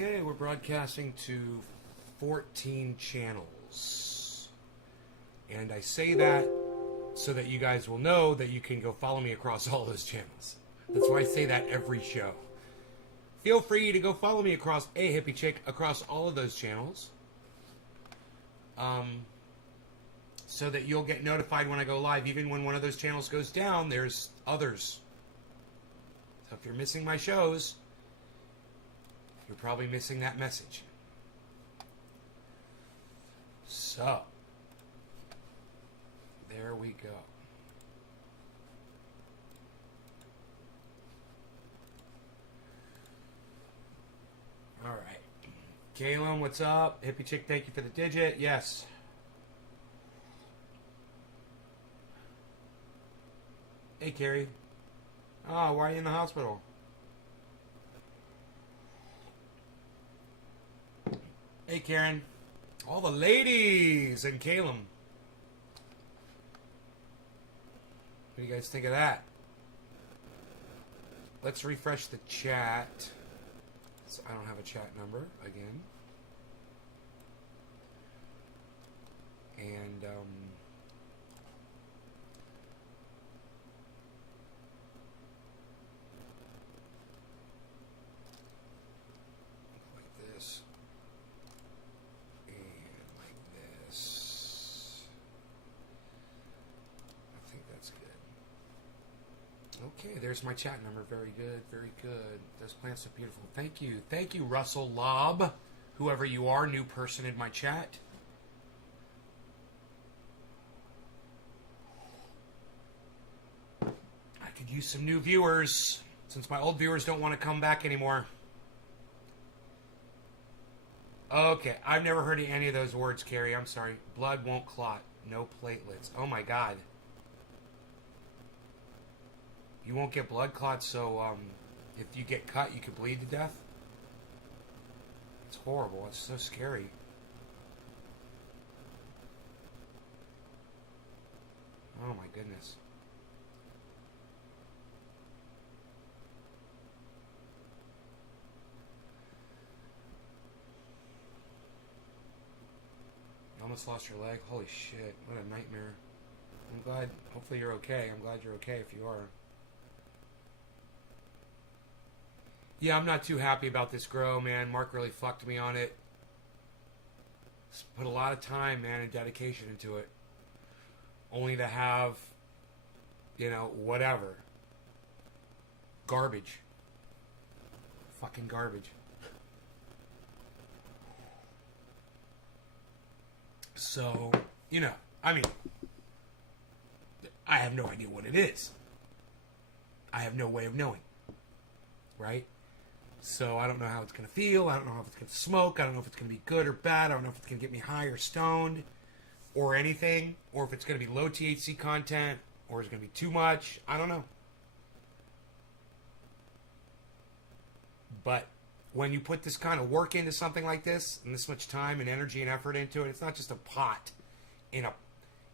Okay, we're broadcasting to 14 channels. And I say that so that you guys will know that you can go follow me across all those channels. That's why I say that every show. Feel free to go follow me across Hippie Chick across all of those channels. So that you'll get notified when I go live. Even when one of those channels goes down, there's others. So if you're missing my shows, you're probably missing that message. So, there we go. All right. Kaylin, what's up? Hippie Chick, thank you for the digit. Yes. Hey, Carrie. Oh, why are you in the hospital? Hey, Karen. All the ladies and Caleb. What do you guys think of that? Let's refresh the chat. So I don't have a chat number again. And, like this. And like this. I think that's good. Okay, there's my chat number. Very good, very good. Those plants are beautiful. Thank you. Thank you, Russell Lobb. Whoever you are, new person in my chat. I could use some new viewers, since my old viewers don't want to come back anymore. Okay, I've never heard of any of those words, Carrie. I'm sorry. Blood won't clot. No platelets. Oh, my God. You won't get blood clots, so if you get cut, you could bleed to death? It's horrible. It's so scary. Oh, my goodness. You almost lost your leg? Holy shit. What a nightmare. I'm glad. Hopefully you're okay. I'm glad you're okay if you are. Yeah, I'm not too happy about this grow, man. Mark really fucked me on it. Put a lot of time, man, and dedication into it. Only to have, you know, whatever. Garbage. Fucking garbage. So, you know, I mean, I have no idea what it is. I have no way of knowing. Right? So I don't know how it's going to feel. I don't know if it's going to smoke. I don't know if it's going to be good or bad. I don't know if it's going to get me high or stoned or anything. Or if it's going to be low THC content or it's going to be too much. I don't know. But when you put this kind of work into something like this and this much time and energy and effort into it, it's not just a pot in a,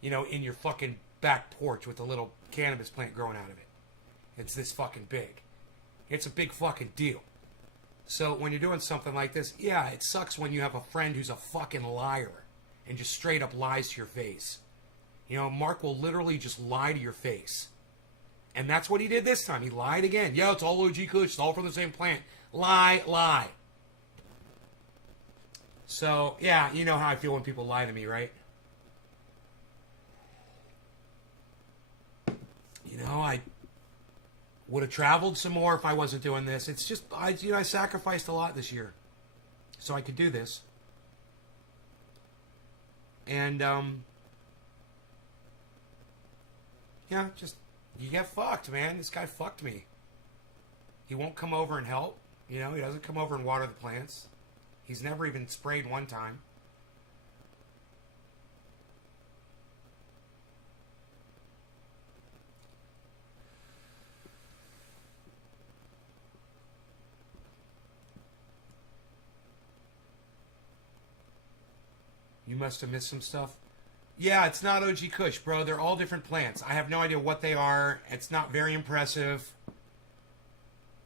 you know, in your fucking back porch with a little cannabis plant growing out of it. It's this fucking big. It's a big fucking deal. So when you're doing something like this, yeah, it sucks when you have a friend who's a fucking liar and just straight up lies to your face. You know, Mark will literally just lie to your face. And that's what he did this time. He lied again. Yeah, it's all OG Kush. It's all from the same plant. Lie, lie. So, yeah, you know how I feel when people lie to me, right? You know, I would have traveled some more if I wasn't doing this. It's just, I sacrificed a lot this year so I could do this. And, yeah, just, you get fucked, man. This guy fucked me. He won't come over and help. You know, he doesn't come over and water the plants. He's never even sprayed one time. You must have missed some stuff. Yeah, it's not OG Kush, bro. They're all different plants. I have no idea what they are. It's not very impressive.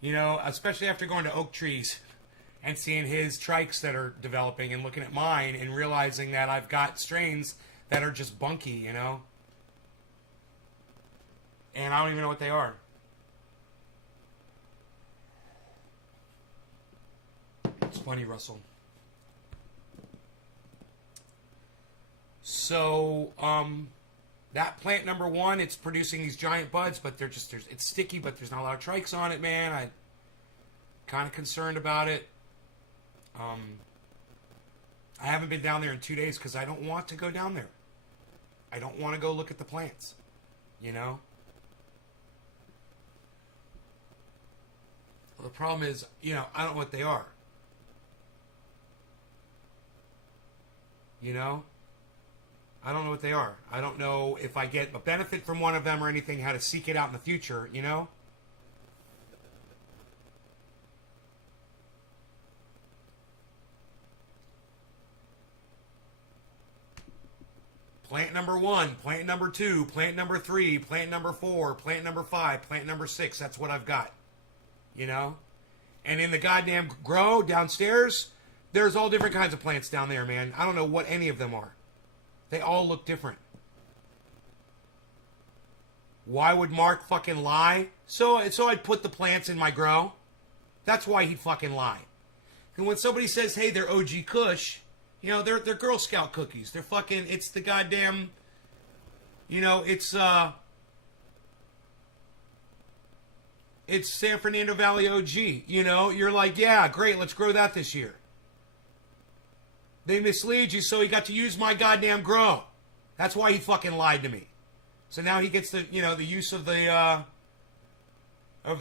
You know, especially after going to oak trees and seeing his trikes that are developing and looking at mine and realizing that I've got strains that are just bunky, you know? And I don't even know what they are. It's funny, Russell. So, that plant number 1, it's producing these giant buds, but it's sticky, but there's not a lot of trikes on it, man. I'm kind of concerned about it. I haven't been down there in 2 days because I don't want to go down there. I don't want to go look at the plants, you know? Well, the problem is, you know, I don't know what they are. You know? I don't know what they are. I don't know if I get a benefit from one of them or anything, how to seek it out in the future, you know? Plant number 1, plant number 2, plant number 3, plant number 4, plant number 5, plant number 6. That's what I've got. You know? And in the goddamn grow downstairs, there's all different kinds of plants down there, man. I don't know what any of them are. They all look different. Why would Mark fucking lie? So I'd put the plants in my grow. That's why he'd fucking lie. And when somebody says, hey, they're OG Kush, you know, they're Girl Scout cookies. They're fucking, it's the goddamn, you know, it's San Fernando Valley OG. You know, you're like, yeah, great, let's grow that this year. They mislead you, so he got to use my goddamn grow. That's why he fucking lied to me. So now he gets the, you know, the use of the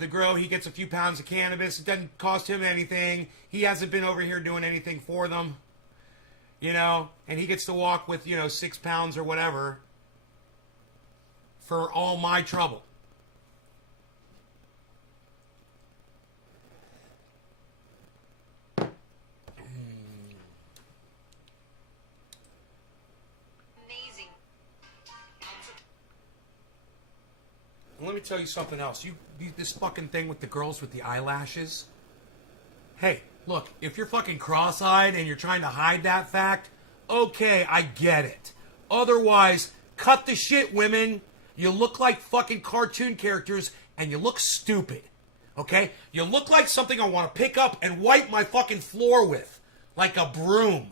grow. He gets a few pounds of cannabis. It doesn't cost him anything. He hasn't been over here doing anything for them. You know, and he gets to walk with, you know, 6 pounds or whatever for all my trouble. Let me tell you something else. This fucking thing with the girls with the eyelashes. Hey, look, if you're fucking cross-eyed and you're trying to hide that fact, okay, I get it. Otherwise, cut the shit, women. You look like fucking cartoon characters and you look stupid. Okay? You look like something I want to pick up and wipe my fucking floor with. Like a broom.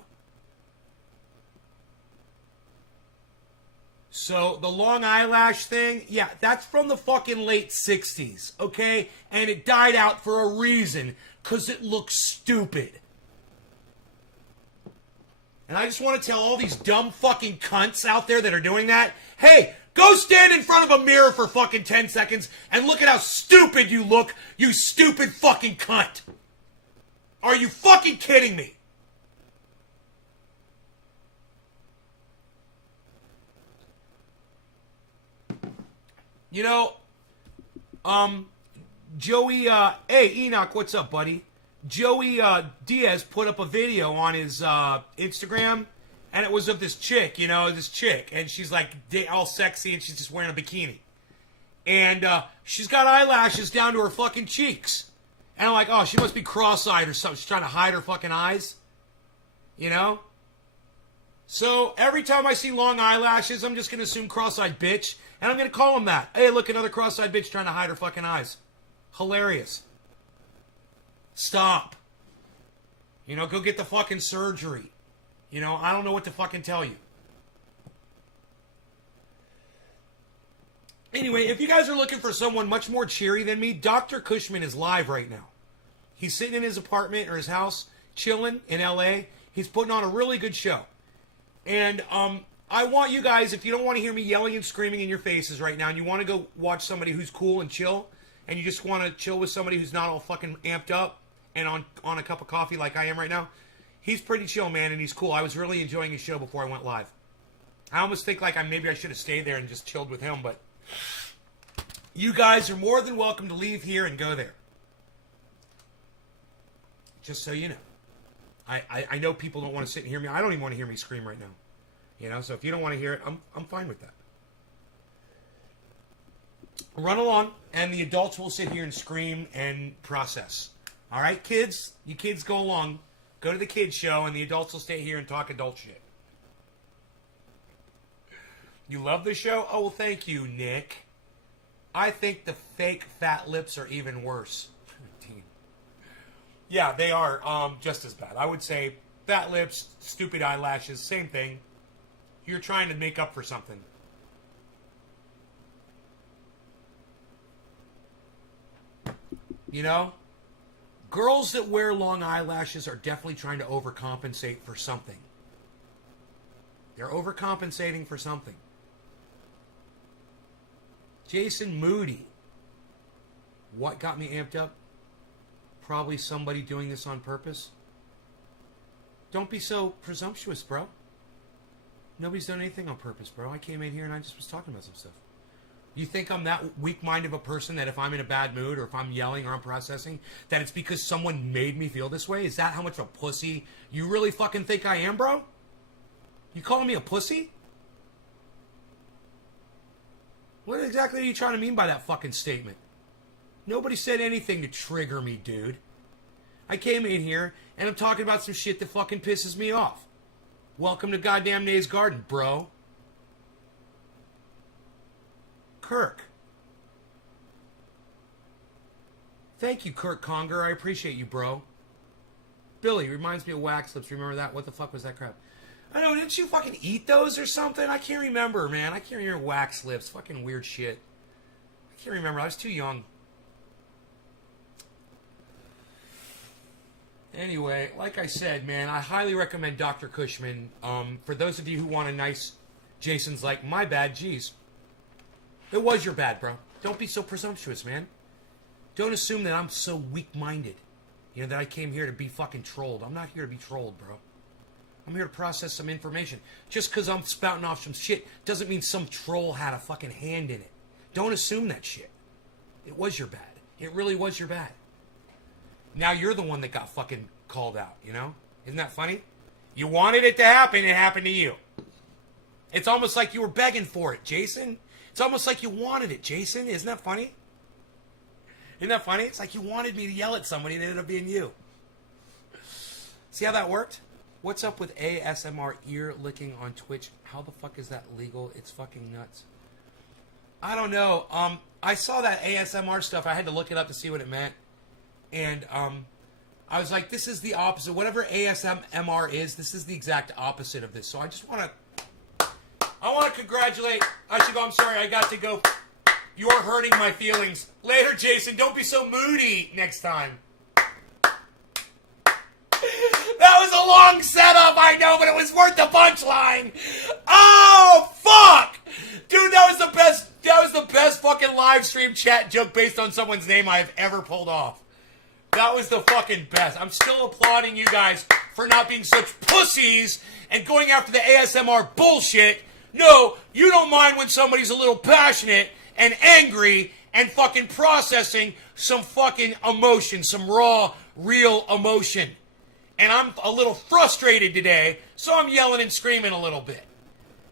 So, the long eyelash thing, yeah, that's from the fucking late 60s, okay? And it died out for a reason, because it looks stupid. And I just want to tell all these dumb fucking cunts out there that are doing that, hey, go stand in front of a mirror for fucking 10 seconds and look at how stupid you look, you stupid fucking cunt. Are you fucking kidding me? You know, Joey, hey, Enoch, what's up, buddy? Joey Diaz put up a video on his Instagram, and it was of this chick, you know, and she's like all sexy, and she's just wearing a bikini. And she's got eyelashes down to her fucking cheeks. And I'm like, oh, she must be cross-eyed or something. She's trying to hide her fucking eyes, you know? So every time I see long eyelashes, I'm just going to assume cross-eyed bitch, and I'm going to call them that. Hey, look, another cross-eyed bitch trying to hide her fucking eyes. Hilarious. Stop. You know, go get the fucking surgery. You know, I don't know what to fucking tell you. Anyway, if you guys are looking for someone much more cheery than me, Dr. Cushman is live right now. He's sitting in his apartment or his house, chilling in L.A. He's putting on a really good show. And I want you guys, if you don't want to hear me yelling and screaming in your faces right now, and you want to go watch somebody who's cool and chill, and you just want to chill with somebody who's not all fucking amped up and on a cup of coffee like I am right now, he's pretty chill, man, and he's cool. I was really enjoying his show before I went live. I almost think like maybe I should have stayed there and just chilled with him, but you guys are more than welcome to leave here and go there. Just so you know. I know people don't want to sit and hear me. I don't even want to hear me scream right now. You know, so if you don't want to hear it, I'm fine with that. Run along, and the adults will sit here and scream and process. All right, kids? You kids go along. Go to the kids show, and the adults will stay here and talk adult shit. You love the show? Oh, well, thank you, Nick. I think the fake fat lips are even worse. Yeah, they are just as bad. I would say fat lips, stupid eyelashes, same thing. You're trying to make up for something. You know? Girls that wear long eyelashes are definitely trying to overcompensate for something. They're overcompensating for something. Jason Moody. What got me amped up? Probably somebody doing this on purpose. Don't be so presumptuous, bro. Nobody's done anything on purpose, bro. I came in here and I just was talking about some stuff. You think I'm that weak-minded of a person that if I'm in a bad mood or if I'm yelling or I'm processing, that it's because someone made me feel this way? Is that how much of a pussy you really fucking think I am, bro? You calling me a pussy? What exactly are you trying to mean by that fucking statement? Nobody said anything to trigger me, dude. I came in here and I'm talking about some shit that fucking pisses me off. Welcome to goddamn Nays Garden, bro. Kirk. Thank you, Kirk Conger. I appreciate you, bro. Billy, reminds me of wax lips. Remember that? What the fuck was that crap? I know, didn't you fucking eat those or something? I can't remember, man. I can't remember wax lips. Fucking weird shit. I can't remember. I was too young. Anyway, like I said, man, I highly recommend Dr. Cushman. For those of you who want a nice... Jason's like, my bad, geez. It was your bad, bro. Don't be so presumptuous, man. Don't assume that I'm so weak-minded. You know, that I came here to be fucking trolled. I'm not here to be trolled, bro. I'm here to process some information. Just because I'm spouting off some shit doesn't mean some troll had a fucking hand in it. Don't assume that shit. It was your bad. It really was your bad. Now you're the one that got fucking called out, you know? Isn't that funny? You wanted it to happen, it happened to you. It's almost like you were begging for it, Jason. It's almost like you wanted it, Jason. Isn't that funny? Isn't that funny? It's like you wanted me to yell at somebody and it ended up being you. See how that worked? What's up with ASMR ear licking on Twitch? How the fuck is that legal? It's fucking nuts. I don't know. I saw that ASMR stuff. I had to look it up to see what it meant. And I was like, this is the opposite. Whatever ASMR is, this is the exact opposite of this. So I just want to... I want to congratulate... I should go, I'm sorry, I got to go. You're hurting my feelings. Later, Jason. Don't be so moody next time. That was a long setup, I know, but it was worth the punchline. Oh, fuck! Dude, that was the best fucking live stream chat joke based on someone's name I've ever pulled off. That was the fucking best. I'm still applauding you guys for not being such pussies and going after the ASMR bullshit. No, you don't mind when somebody's a little passionate and angry and fucking processing some fucking emotion, some raw, real emotion. And I'm a little frustrated today, so I'm yelling and screaming a little bit.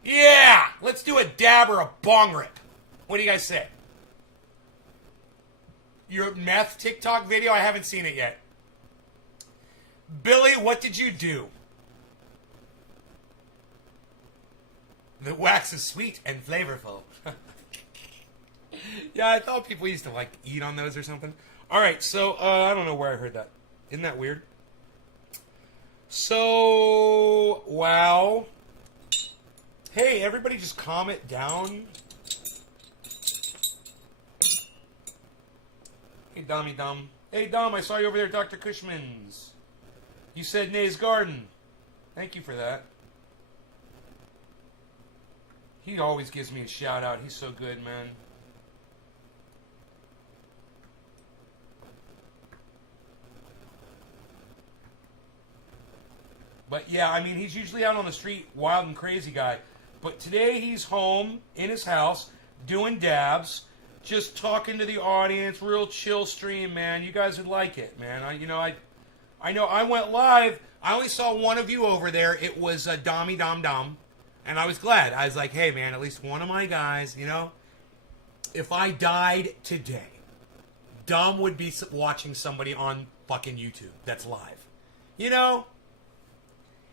Yeah, let's do a dab or a bong rip. What do you guys say? Your meth TikTok video? I haven't seen it yet. Billy, what did you do? The wax is sweet and flavorful. Yeah, I thought people used to, like, eat on those or something. Alright, so, I don't know where I heard that. Isn't that weird? So, wow. Hey, everybody just calm it down. Hey, Dommy Dom. Hey, Dom, I saw you over there at Dr. Cushman's. You said Nays Garden. Thank you for that. He always gives me a shout out. He's so good, man. But yeah, I mean, he's usually out on the street, wild and crazy guy. But today he's home in his house doing dabs, just talking to the audience, real chill stream, man. You guys would like it, man. I know I went live. I only saw one of you over there. It was Dommy Dom Dom. And I was glad. I was like, hey, man, at least one of my guys, you know. If I died today, Dom would be watching somebody on fucking YouTube that's live. You know?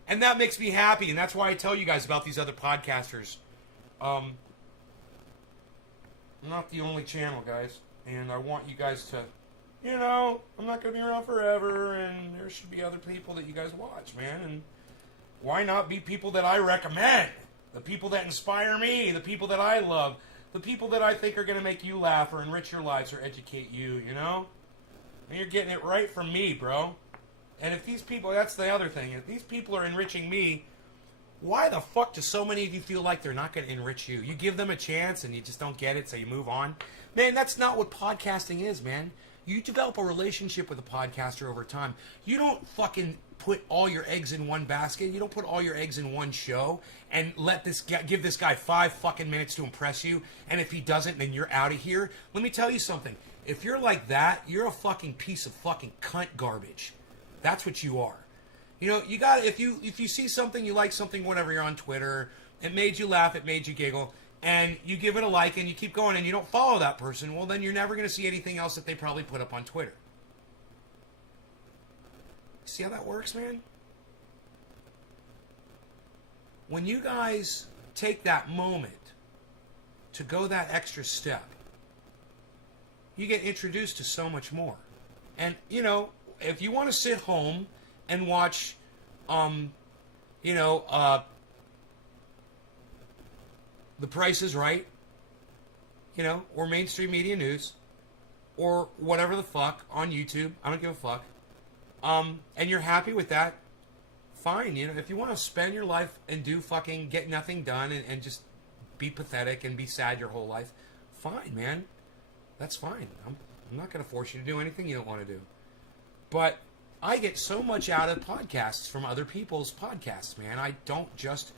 And that makes me happy, and that's why I tell you guys about these other podcasters. I'm not the only channel, guys, and I want you guys to, you know, I'm not going to be around forever, and there should be other people that you guys watch, man, and why not be people that I recommend? The people that inspire me, the people that I love, the people that I think are going to make you laugh or enrich your lives or educate you, you know? And you're getting it right from me, bro. And if these people, that's the other thing, if these people are enriching me, why the fuck do so many of you feel like they're not going to enrich you? You give them a chance and you just don't get it, so you move on. Man, that's not what podcasting is, man. You develop a relationship with a podcaster over time. You don't fucking put all your eggs in one basket. You don't put all your eggs in one show and let this guy, give this guy 5 fucking minutes to impress you. And if he doesn't, then you're out of here. Let me tell you something. If you're like that, you're a fucking piece of fucking cunt garbage. That's what you are. You know, you got if you see something, you like something, whatever, you're on Twitter, it made you laugh, it made you giggle, and you give it a like and you keep going and you don't follow that person, well, then you're never going to see anything else that they probably put up on Twitter. See how that works, man? When you guys take that moment to go that extra step, you get introduced to so much more. And, you know, if you want to sit home and watch, The Price is Right, you know, or mainstream media news, or whatever the fuck on YouTube, I don't give a fuck, and you're happy with that, fine. You know, if you want to spend your life and do fucking get nothing done and just be pathetic and be sad your whole life, fine, man. That's fine. I'm not going to force you to do anything you don't want to do. But I get so much out of podcasts from other people's podcasts, man. I don't just...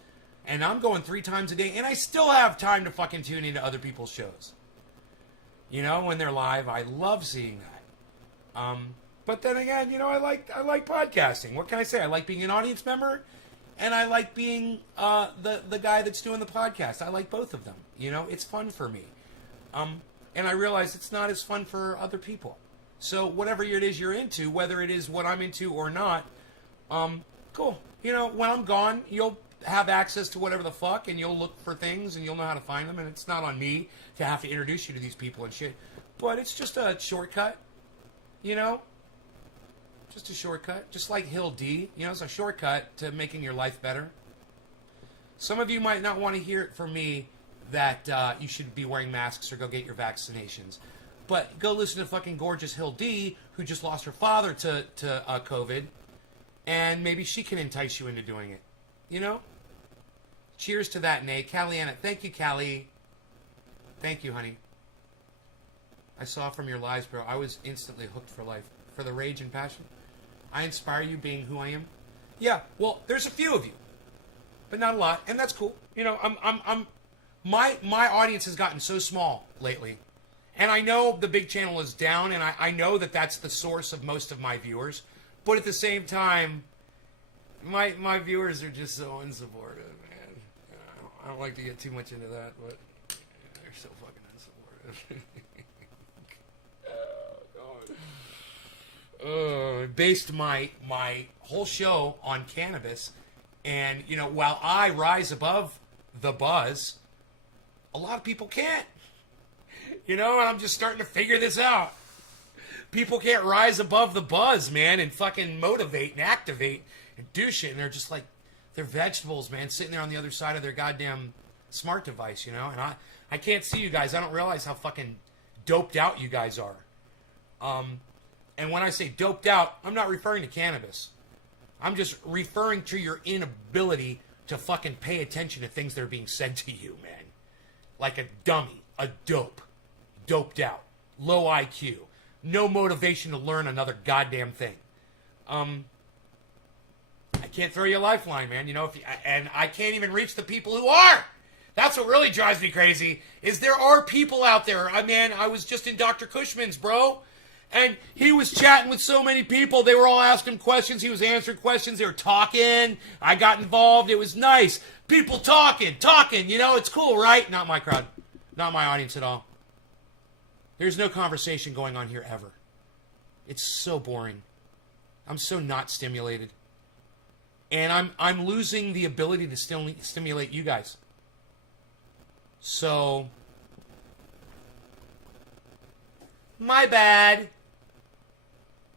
And I'm going 3 times a day, and I still have time to fucking tune into other people's shows. You know, when they're live, I love seeing that. But then again, you know, I like podcasting. What can I say? I like being an audience member, and I like being the guy that's doing the podcast. I like both of them. You know, it's fun for me. And I realize it's not as fun for other people. So whatever it is you're into, whether it is what I'm into or not, cool. You know, when I'm gone, you'll have access to whatever the fuck, and you'll look for things, and you'll know how to find them, and it's not on me to have to introduce you to these people and shit. But it's just a shortcut, you know? Just a shortcut. Just like Hill D, you know, it's a shortcut to making your life better. Some of you might not want to hear it from me that you should be wearing masks or go get your vaccinations. But go listen to fucking gorgeous Hill D, who just lost her father to COVID, and maybe she can entice you into doing it. You know? Cheers to that, Nay. Callie-Anna. Thank you, Callie. Thank you, honey. I saw from your lives, bro. I was instantly hooked for life. For the rage and passion. I inspire you being who I am. Yeah, well, there's a few of you. But not a lot, and that's cool. You know, my audience has gotten so small lately. And I know the big channel is down, and I know that that's the source of most of my viewers. But at the same time, my viewers are just so unsupportive, man. I don't like to get too much into that, but they're so fucking unsupportive. Oh, God. Based my whole show on cannabis, and, you know, while I rise above the buzz, a lot of people can't. You know, and I'm just starting to figure this out. People can't rise above the buzz, man, and fucking motivate and activate and do shit. And they're just like, they're vegetables, man, sitting there on the other side of their goddamn smart device, you know? And I can't see you guys. I don't realize how fucking doped out you guys are. And when I say doped out, I'm not referring to cannabis. I'm just referring to your inability to fucking pay attention to things that are being said to you, man. Like a dummy, a dope. Doped out, low IQ, no motivation to learn another goddamn thing. I can't throw you a lifeline, man. You know, and I can't even reach the people who are. That's what really drives me crazy. Is there are people out there. I was just in Dr. Cushman's, bro, and he was chatting with so many people. They were all asking him questions. He was answering questions. They were talking. I got involved. It was nice. People talking. You know, it's cool, right? Not my crowd, not my audience at all. There's no conversation going on here ever. It's so boring. I'm so not stimulated. And I'm losing the ability to stimulate you guys. So, my bad.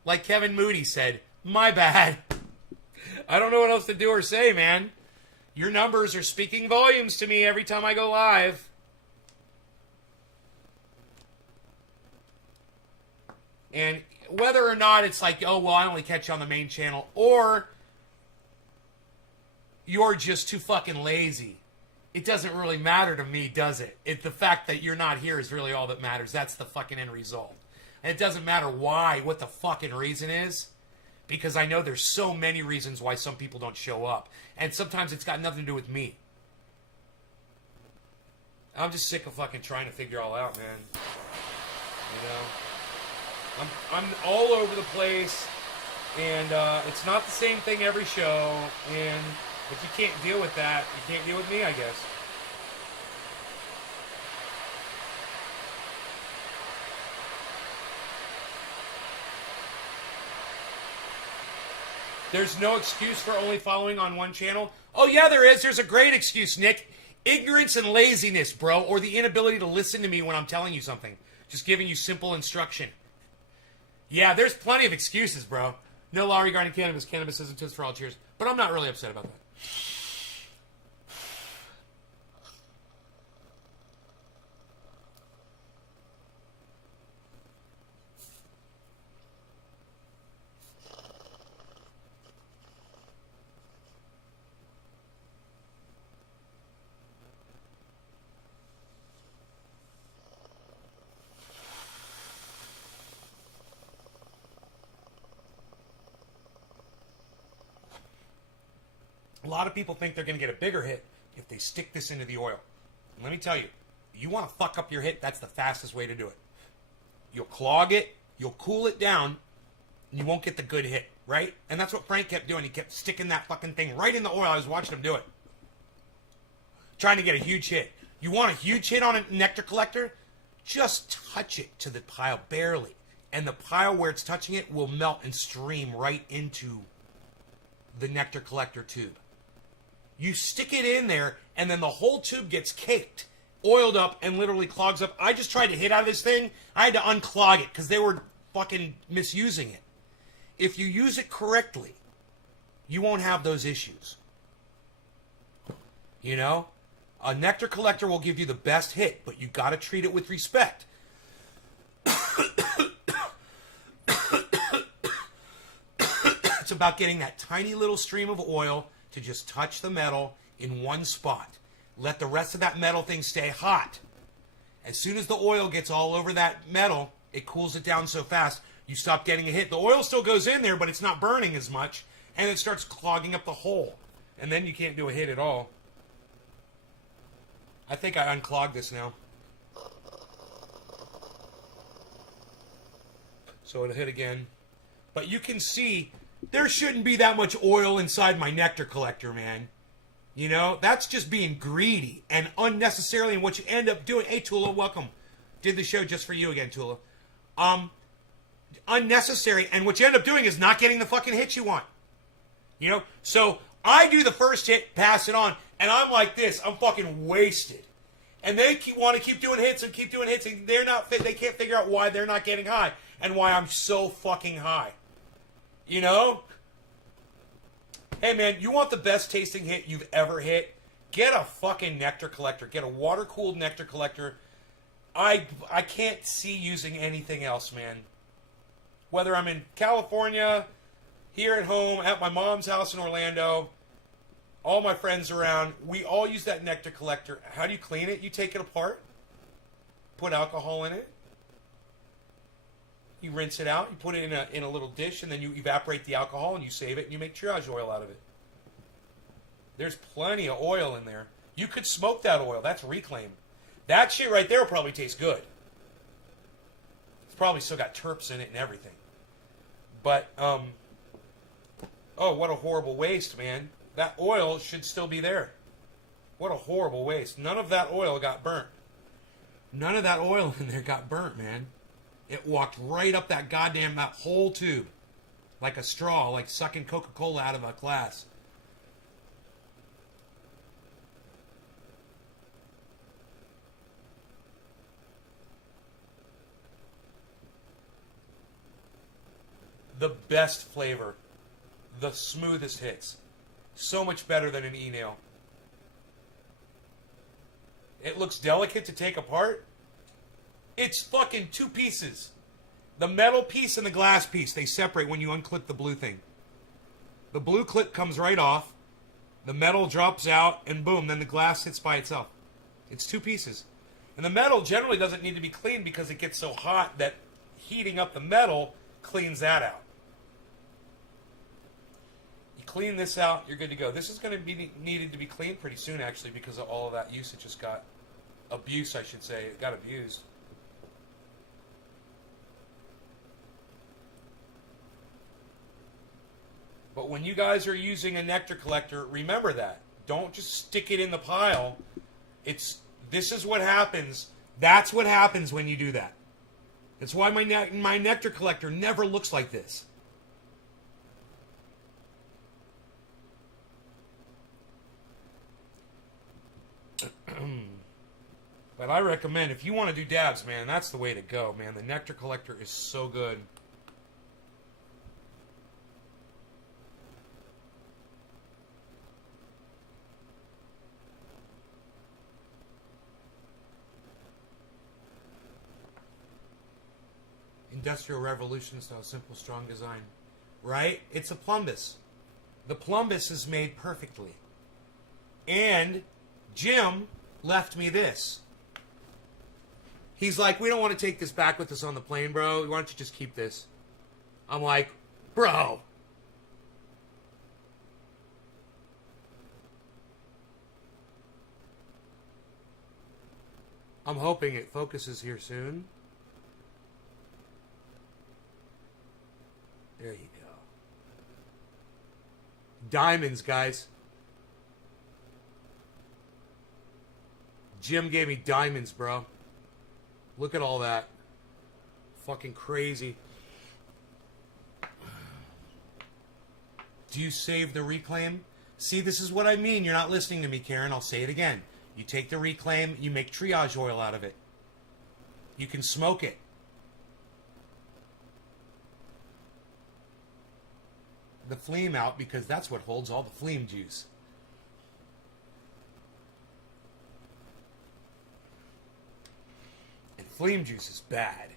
Like Kevin Moody said, my bad. I don't know what else to do or say, man. Your numbers are speaking volumes to me every time I go live. And whether or not it's like, oh, well, I only catch you on the main channel, or you're just too fucking lazy, it doesn't really matter to me, does it? The fact that you're not here is really all that matters. That's the fucking end result. And it doesn't matter why, what the fucking reason is, because I know there's so many reasons why some people don't show up. And sometimes it's got nothing to do with me. I'm just sick of fucking trying to figure it all out, man. You know? I'm all over the place, and it's not the same thing every show, and if you can't deal with that, you can't deal with me, I guess. There's no excuse for only following on one channel? Oh, yeah, there is. There's a great excuse, Nick. Ignorance and laziness, bro, or the inability to listen to me when I'm telling you something. Just giving you simple instruction. Yeah, there's plenty of excuses, bro. No law regarding cannabis. Cannabis isn't just for all. Cheers. But I'm not really upset about that. A lot of people think they're going to get a bigger hit if they stick this into the oil. And let me tell you, you want to fuck up your hit, that's the fastest way to do it. You'll clog it, you'll cool it down, and you won't get the good hit, right? And that's what Frank kept doing. He kept sticking that fucking thing right in the oil. I was watching him do it. Trying to get a huge hit. You want a huge hit on a nectar collector? Just touch it to the pile, barely. And the pile where it's touching it will melt and stream right into the nectar collector tube. You stick it in there, and then the whole tube gets caked, oiled up, and literally clogs up. I just tried to hit out of this thing. I had to unclog it because they were fucking misusing it. If you use it correctly, you won't have those issues. You know? A nectar collector will give you the best hit, but you got to treat it with respect. It's about getting that tiny little stream of oil to just touch the metal in one spot. Let the rest of that metal thing stay hot. As soon as the oil gets all over that metal, it cools it down so fast, you stop getting a hit. The oil still goes in there, but it's not burning as much, and it starts clogging up the hole. And then you can't do a hit at all. I think I unclogged this now. So it'll hit again. But you can see there shouldn't be that much oil inside my nectar collector, man. You know, that's just being greedy and unnecessarily. And what you end up doing, hey, Teula, welcome. Did the show just for you again, Teula. Unnecessary. And what you end up doing is not getting the fucking hit you want. You know, so I do the first hit, pass it on, and I'm like this. I'm fucking wasted. And they want to keep doing hits and keep doing hits, and they're not fit. They can't figure out why they're not getting high and why I'm so fucking high. You know? Hey, man, you want the best tasting hit you've ever hit? Get a fucking nectar collector. Get a water-cooled nectar collector. I can't see using anything else, man. Whether I'm in California, here at home, at my mom's house in Orlando, all my friends around, we all use that nectar collector. How do you clean it? You take it apart, put alcohol in it, you rinse it out, you put it in a little dish, and then you evaporate the alcohol, and you save it, and you make triage oil out of it. There's plenty of oil in there. You could smoke that oil. That's reclaim. That shit right there will probably taste good. It's probably still got terps in it and everything. But, oh, what a horrible waste, man. That oil should still be there. What a horrible waste. None of that oil got burnt. None of that oil in there got burnt, man. It walked right up that whole tube. like a straw, like sucking Coca-Cola out of a glass. The best flavor. The smoothest hits. So much better than an e-nail. It looks delicate to take apart. It's fucking two pieces. The metal piece and the glass piece, they separate when you unclip the blue thing. The blue clip comes right off. The metal drops out, and boom, then the glass sits by itself. It's two pieces. And the metal generally doesn't need to be cleaned because it gets so hot that heating up the metal cleans that out. Clean this out, you're good to go. This is going to be needed to be cleaned pretty soon, actually, because of all of that use. It just got abuse, I should say. It got abused. But when you guys are using a nectar collector, remember that. Don't just stick it in the pile. This is what happens. That's what happens when you do that. That's why my nectar collector never looks like this. But I recommend, if you want to do dabs, man, that's the way to go, man. The nectar collector is so good. Industrial Revolution style, simple, strong design. Right? It's a plumbus. The plumbus is made perfectly. And Jim left me this. He's like, we don't want to take this back with us on the plane, bro. Why don't you just keep this? I'm like, bro. I'm hoping it focuses here soon. There you go. Diamonds, guys. Jim gave me diamonds, bro. Look at all that. Fucking crazy. Do you save the reclaim? See, this is what I mean. You're not listening to me, Karen. I'll say it again. You take the reclaim, you make triage oil out of it. You can smoke it. The phlegm out, because that's what holds all the phlegm juice. And phlegm juice is bad.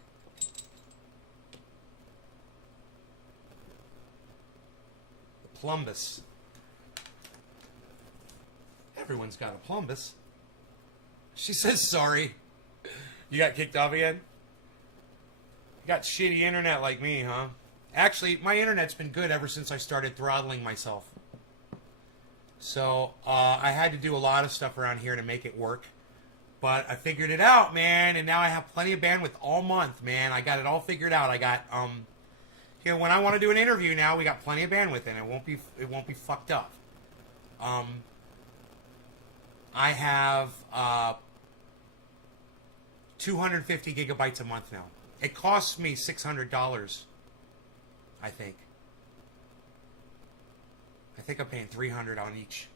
The plumbus. Everyone's got a plumbus. She says sorry. You got kicked off again? You got shitty internet like me, huh? Actually, my internet's been good ever since I started throttling myself. So, I had to do a lot of stuff around here to make it work. But I figured it out, man, and now I have plenty of bandwidth all month, man. I got it all figured out. I got, you know, when I want to do an interview now, we got plenty of bandwidth, and it won't be fucked up. I have 250 gigabytes a month now. It costs me $600, I think. I think I'm paying $300 on each.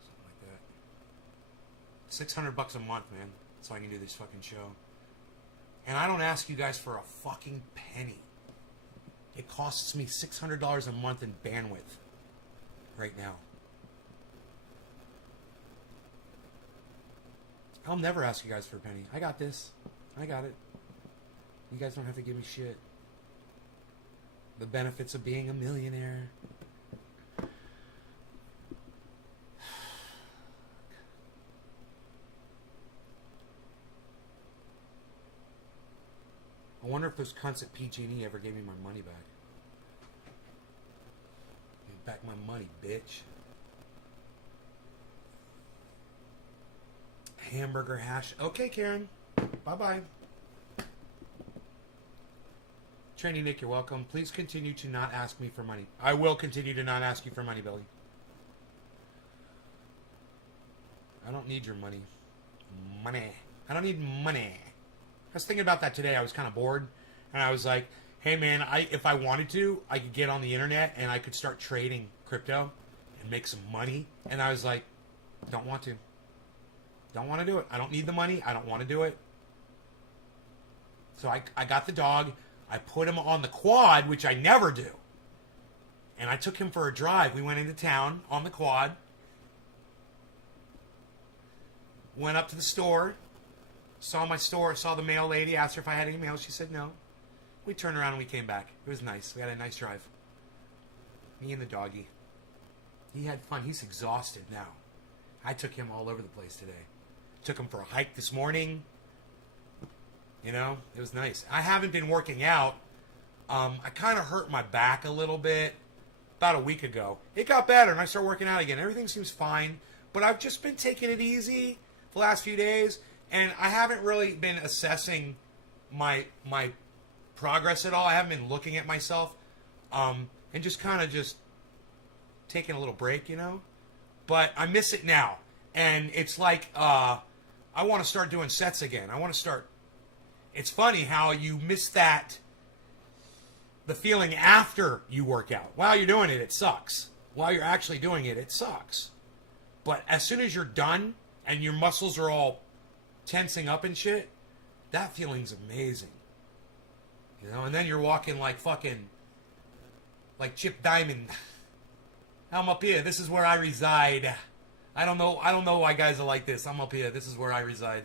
Something like that. $600 a month, man. So I can do this fucking show. And I don't ask you guys for a fucking penny. It costs me $600 a month in bandwidth right now. I'll never ask you guys for a penny. I got this. I got it. You guys don't have to give me shit. The benefits of being a millionaire. I wonder if those cunts at PG&E ever gave me my money back. Give me back my money, bitch. Hamburger hash. Okay, Karen. Bye-bye. Trendy Nick, you're welcome. Please continue to not ask me for money. I will continue to not ask you for money, Billy. I don't need your money. Money. I don't need money. I was thinking about that today. I was kind of bored. And I was like, hey man, if I wanted to, I could get on the internet and I could start trading crypto and make some money. And I was like, don't want to. Don't want to do it. I don't need the money. I don't want to do it. So I got the dog. I put him on the quad, which I never do. And I took him for a drive. We went into town on the quad. Went up to the store. Saw my store. Saw the mail lady. Asked her if I had any mail. She said no. We turned around and we came back. It was nice. We had a nice drive. Me and the doggy. He had fun. He's exhausted now. I took him all over the place today. Took him for a hike this morning. You know, it was nice. I haven't been working out. I kind of hurt my back a little bit about a week ago. It got better and I started working out again. Everything seems fine. But I've just been taking it easy the last few days. And I haven't really been assessing my progress at all. I haven't been looking at myself. And just kind of just taking a little break, you know. But I miss it now. And it's like I want to start doing sets again. I want to start. It's funny how you miss that, the feeling after you work out. While you're doing it, it sucks. While you're actually doing it, it sucks. But as soon as you're done and your muscles are all tensing up and shit, that feeling's amazing. You know, and then you're walking like fucking, like Chip Diamond. I'm up here. This is where I reside. I don't know why guys are like this. I'm up here. This is where I reside.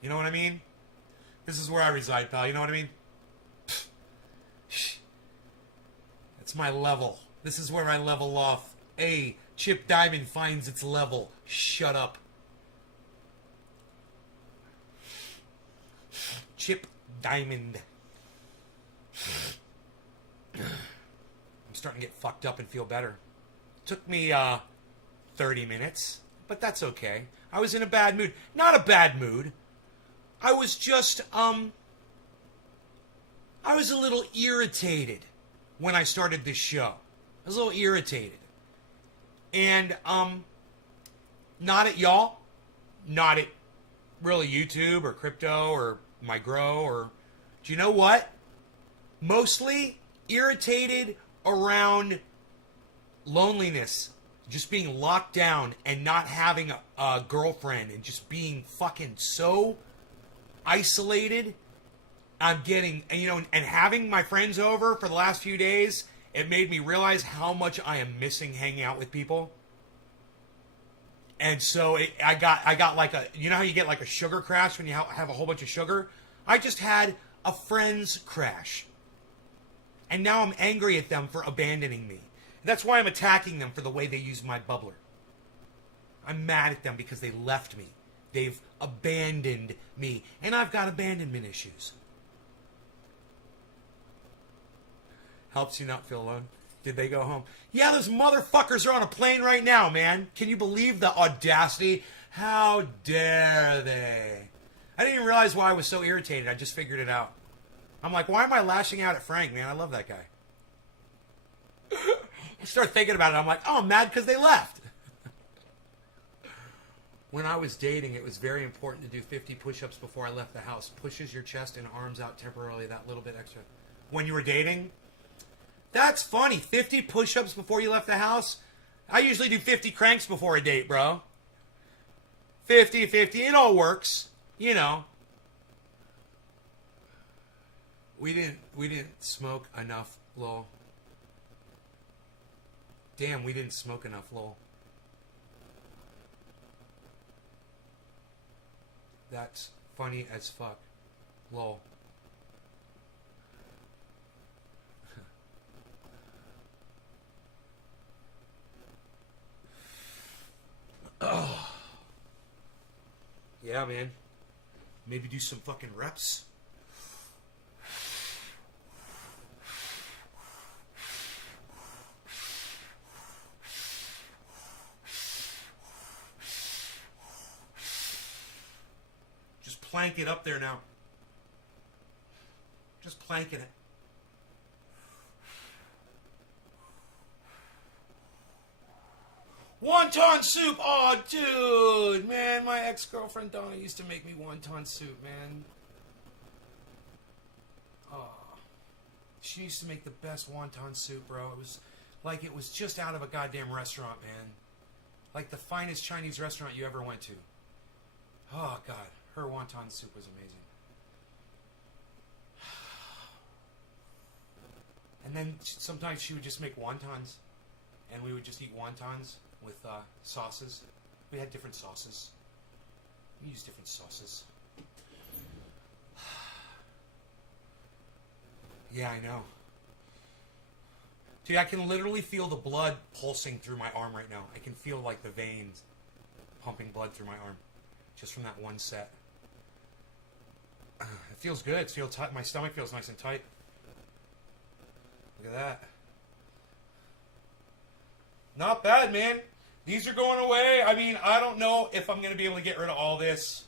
You know what I mean? This is where I reside, pal. You know what I mean? It's my level. This is where I level off. Hey, Chip Diamond finds its level. Shut up. Chip Diamond. I'm starting to get fucked up and feel better. Took me 30 minutes, but that's okay. I was in a bad mood. Not a bad mood. I was just, I was a little irritated when I started this show. I was a little irritated. And, not at y'all. Not at really YouTube or crypto or my grow or... Do you know what? Mostly irritated around loneliness. Just being locked down and not having a girlfriend and just being fucking so isolated. I'm getting, you know, and having my friends over for the last few days, it made me realize how much I am missing hanging out with people. And so I got like a, you know how you get like a sugar crash when you have a whole bunch of sugar? I just had a friend's crash. And now I'm angry at them for abandoning me. That's why I'm attacking them for the way they used my bubbler. I'm mad at them because they left me. They've abandoned me. And I've got abandonment issues. Helps you not feel alone. Did they go home? Yeah, those motherfuckers are on a plane right now, man. Can you believe the audacity? How dare they? I didn't even realize why I was so irritated. I just figured it out. I'm like, why am I lashing out at Frank, man? I love that guy. I start thinking about it. I'm like, oh, I'm mad because they left. When I was dating, it was very important to do 50 push-ups before I left the house. Pushes your chest and arms out temporarily, that little bit extra. When you were dating? That's funny. 50 push-ups before you left the house? I usually do 50 cranks before a date, bro. 50, it all works. You know. We didn't smoke enough, lol. Damn, we didn't smoke enough, lol. That's funny as fuck, lol. Oh. Yeah, man. Maybe do some fucking reps. Just plank it up there now. Just planking it. Wonton soup! Oh, dude! Man, my ex-girlfriend Donna used to make me wonton soup, man. Oh. she used to make the best wonton soup, bro. It was like it was just out of a goddamn restaurant, man. Like the finest Chinese restaurant you ever went to. Oh, God. Her wonton soup was amazing. And then sometimes she would just make wontons. And we would just eat wontons with sauces. We had different sauces. We used different sauces. Yeah, I know. Dude, I can literally feel the blood pulsing through my arm right now. I can feel like the veins pumping blood through my arm. Just from that one set. It feels good. It feels tight. My stomach feels nice and tight. Look at that. Not bad, man. These are going away. I mean, I don't know if I'm going to be able to get rid of all this.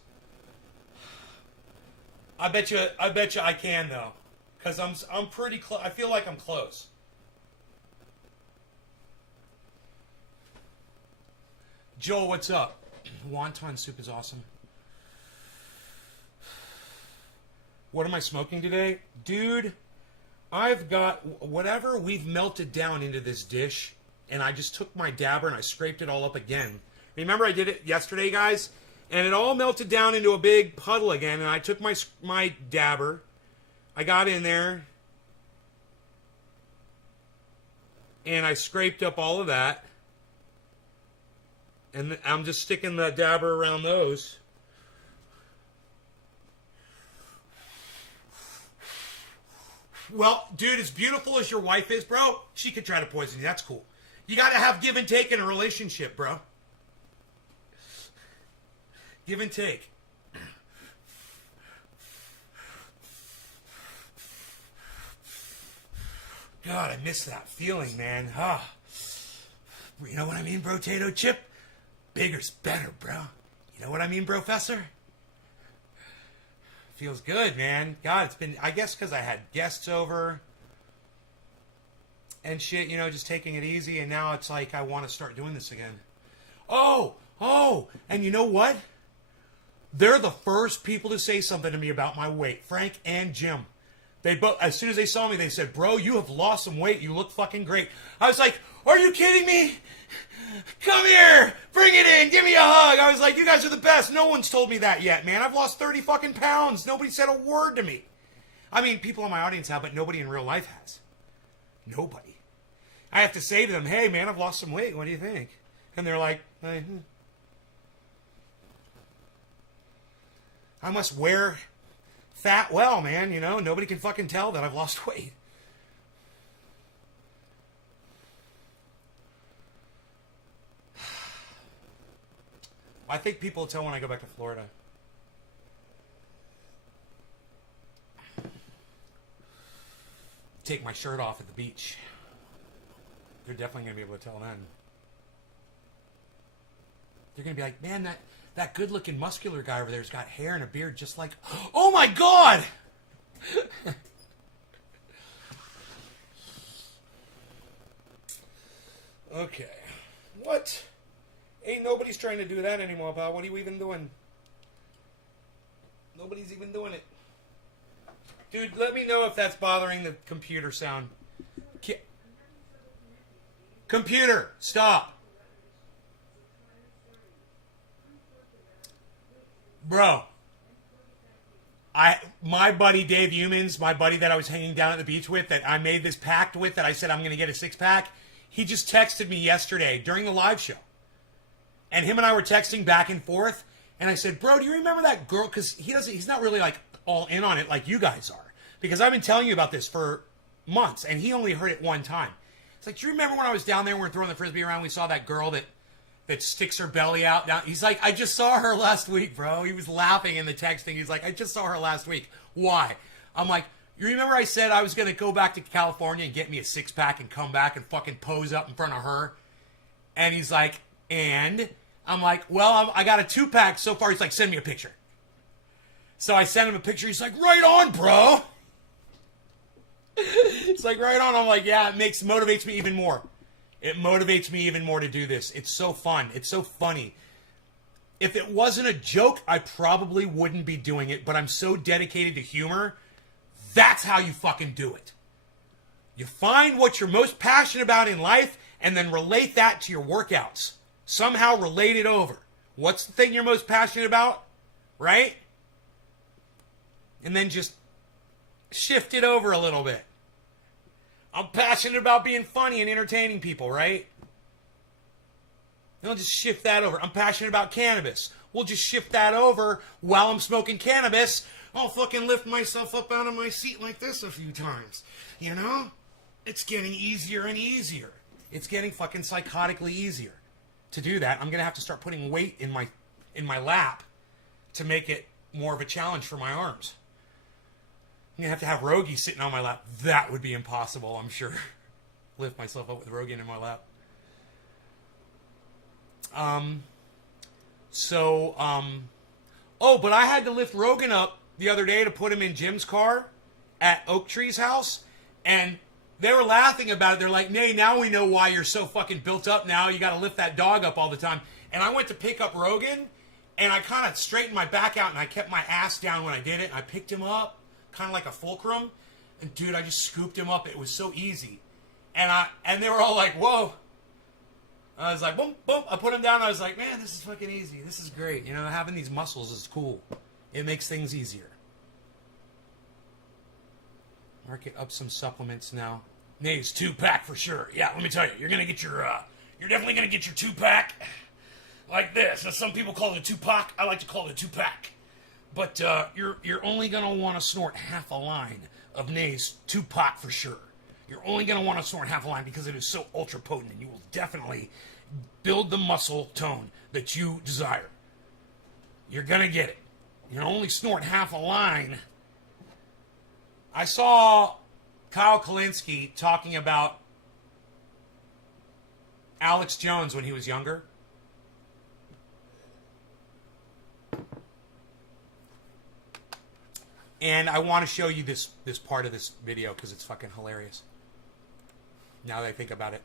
I bet you I can, though. Because I'm pretty close. I feel like I'm close. Joel, what's up? Wonton soup is awesome. What am I smoking today? Dude, I've got whatever we've melted down into this dish, and I just took my dabber and I scraped it all up again. Remember I did it yesterday, guys? And it all melted down into a big puddle again, and I took my dabber. I got in there, and I scraped up all of that. And I'm just sticking the dabber around those. Well, dude, as beautiful as your wife is, bro, she could try to poison you. That's cool. You got to have give and take in a relationship, bro. Give and take. God, I miss that feeling, man. Ah. You know what I mean, bro, Tato Chip? Bigger's better, bro. You know what I mean, Professor? Feels good, man. God, it's been, I guess because I had guests over and shit, you know, just taking it easy, and now it's like I want to start doing this again. Oh, and you know what? They're the first people to say something to me about my weight, Frank and Jim. They both, as soon as they saw me, they said, bro, you have lost some weight. You look fucking great. I was like, are you kidding me? Come here. Bring it in. Give me a hug. I was like, you guys are the best. No one's told me that yet, man. I've lost 30 fucking pounds. Nobody said a word to me. I mean, people in my audience have, but nobody in real life has. Nobody. I have to say to them, hey, man, I've lost some weight. What do you think? And they're like, I must wear fat well, man, you know, nobody can fucking tell that I've lost weight. I think people will tell when I go back to Florida. Take my shirt off at the beach. They're definitely going to be able to tell then. They're going to be like, man, that good-looking muscular guy over there's got hair and a beard just like... Oh, my God! Okay. What? Ain't nobody's trying to do that anymore, pal. What are you even doing? Nobody's even doing it. Dude, let me know if that's bothering the computer sound. Computer, stop. Bro, my buddy Dave Humans, my buddy that I was hanging down at the beach with, that I made this pact with, that I said I'm going to get a six-pack, he just texted me yesterday during the live show. And him and I were texting back and forth, and I said, bro, do you remember that girl? Because he's not really like all in on it like you guys are. Because I've been telling you about this for months, and he only heard it one time. It's like, do you remember when I was down there and we were throwing the Frisbee around, we saw that girl that sticks her belly out down. He's like, I just saw her last week, bro. He was laughing in the texting. He's like, I just saw her last week. Why? I'm like, you remember I said I was going to go back to California and get me a six-pack and come back and fucking pose up in front of her? And he's like, and? I'm like, well, I got a two-pack so far. He's like, send me a picture. So I sent him a picture. He's like, right on, bro. It's like, right on. I'm like, yeah, it motivates me even more. It motivates me even more to do this. It's so fun. It's so funny. If it wasn't a joke, I probably wouldn't be doing it, but I'm so dedicated to humor. That's how you fucking do it. You find what you're most passionate about in life and then relate that to your workouts. Somehow relate it over. What's the thing you're most passionate about? Right? And then just shift it over a little bit. I'm passionate about being funny and entertaining people, right? Then I'll just shift that over. I'm passionate about cannabis. We'll just shift that over while I'm smoking cannabis. I'll fucking lift myself up out of my seat like this a few times. You know? It's getting easier and easier. It's getting fucking psychotically easier to do that. I'm going to have to start putting weight in my lap to make it more of a challenge for my arms. I'm going to have Rogie sitting on my lap. That would be impossible, I'm sure. Lift myself up with Rogie in my lap. Oh, but I had to lift Rogan up the other day to put him in Jim's car at Oak Tree's house, and they were laughing about it. They're like, Nay, now we know why you're so fucking built up now. You got to lift that dog up all the time. And I went to pick up Rogan, and I kind of straightened my back out, and I kept my ass down when I did it. And I picked him up, kind of like a fulcrum. And, dude, I just scooped him up. It was so easy. And they were all like, whoa. I was like, boom, boom. I put him down. I was like, man, this is fucking easy. This is great. You know, having these muscles is cool. It makes things easier. Market up some supplements now. Nays 2-pack for sure. Yeah, let me tell you, you're definitely gonna get your 2-pack like this. Now, some people call it a 2-pack. I like to call it a 2-pack. But you're only gonna want to snort half a line of Nays 2-pack for sure. You're only gonna want to snort half a line because it is so ultra potent, and you will definitely build the muscle tone that you desire. You're gonna get it. You only snort half a line. I saw Kyle Kalinske talking about Alex Jones when he was younger. And I want to show you this part of this video because it's fucking hilarious. Now that I think about it.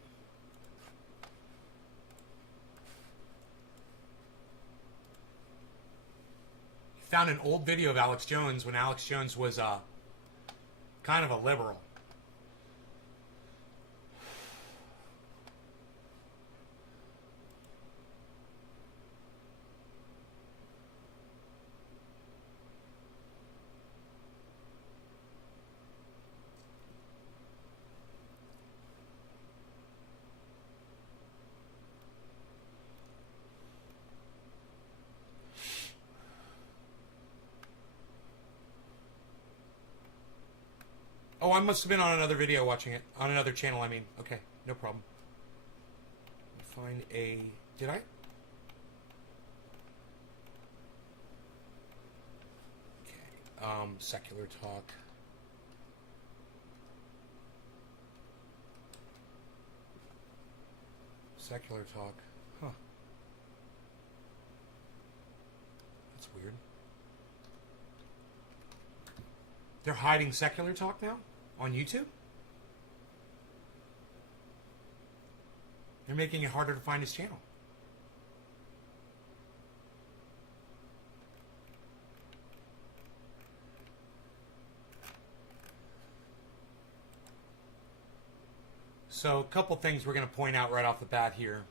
Found an old video of Alex Jones when Alex Jones was kind of a liberal. Oh, I must have been on another video watching it. On another channel, I mean. Okay, no problem. Find a... Did I? Okay. Secular talk. Secular talk. Huh. That's weird. They're hiding secular talk now? On YouTube? They're making it harder to find his channel. So, a couple things we're going to point out right off the bat here.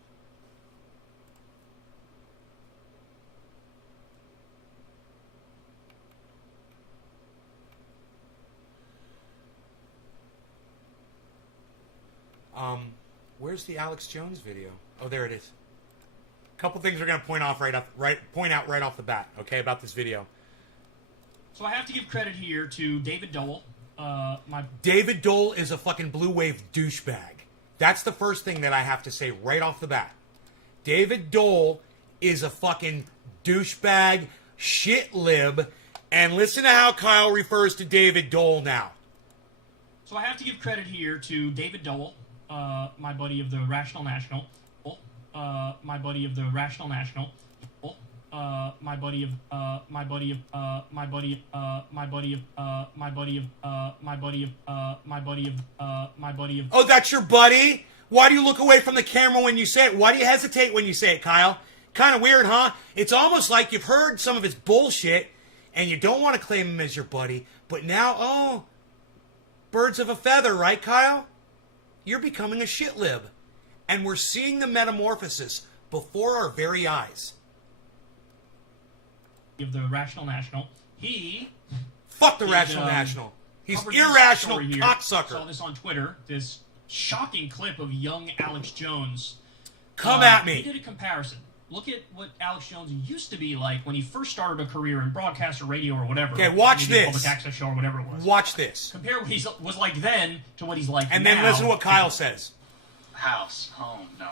Where's the Alex Jones video? Oh, there it is. A couple things we're going to point out right off the bat, okay, about this video. So I have to give credit here to David Dole. David Dole is a fucking blue wave douchebag. That's the first thing that I have to say right off the bat. David Dole is a fucking douchebag, shit lib, and listen to how Kyle refers to David Dole now. So I have to give credit here to David Dole, my buddy of the Rational National, my buddy of the Rational National, my buddy of Oh, that's your buddy? Why do you look away from the camera when you say it? Why do you hesitate when you say it, Kyle? Kind of weird, huh? It's almost like you've heard some of his bullshit and you don't want to claim him as your buddy, but now, oh, birds of a feather, right, Kyle? you're becoming a shit lib. And we're seeing the metamorphosis before our very eyes. Of the Rational National. He... Fuck the Rational National. He's irrational cocksucker. Saw this on Twitter. This shocking clip of young Alex Jones. Come at me. He did a comparison. Look at what Alex Jones used to be like when he first started a career in broadcast or radio or whatever. Okay, watch this. Public access show or whatever it was. Watch this. Compare what he was like then to what he's like now. And then listen to what Kyle says. House, home, no.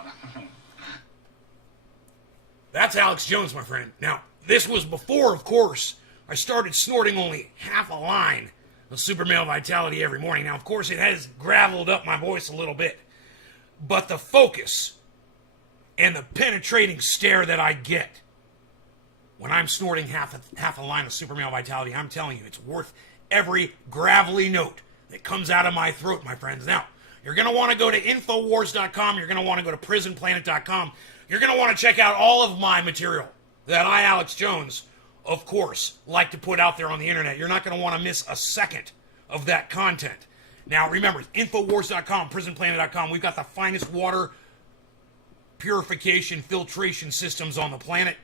That's Alex Jones, my friend. Now, this was before, of course, I started snorting only half a line of Super Male Vitality every morning. Now, of course, it has graveled up my voice a little bit. But the focus and the penetrating stare that I get when I'm snorting half a line of Super Male Vitality, I'm telling you, it's worth every gravelly note that comes out of my throat, my friends. Now, you're going to want to go to Infowars.com. You're going to want to go to PrisonPlanet.com. You're going to want to check out all of my material that I, Alex Jones, of course, like to put out there on the internet. You're not going to want to miss a second of that content. Now, remember, Infowars.com, PrisonPlanet.com. We've got the finest water purification, filtration systems on the planet.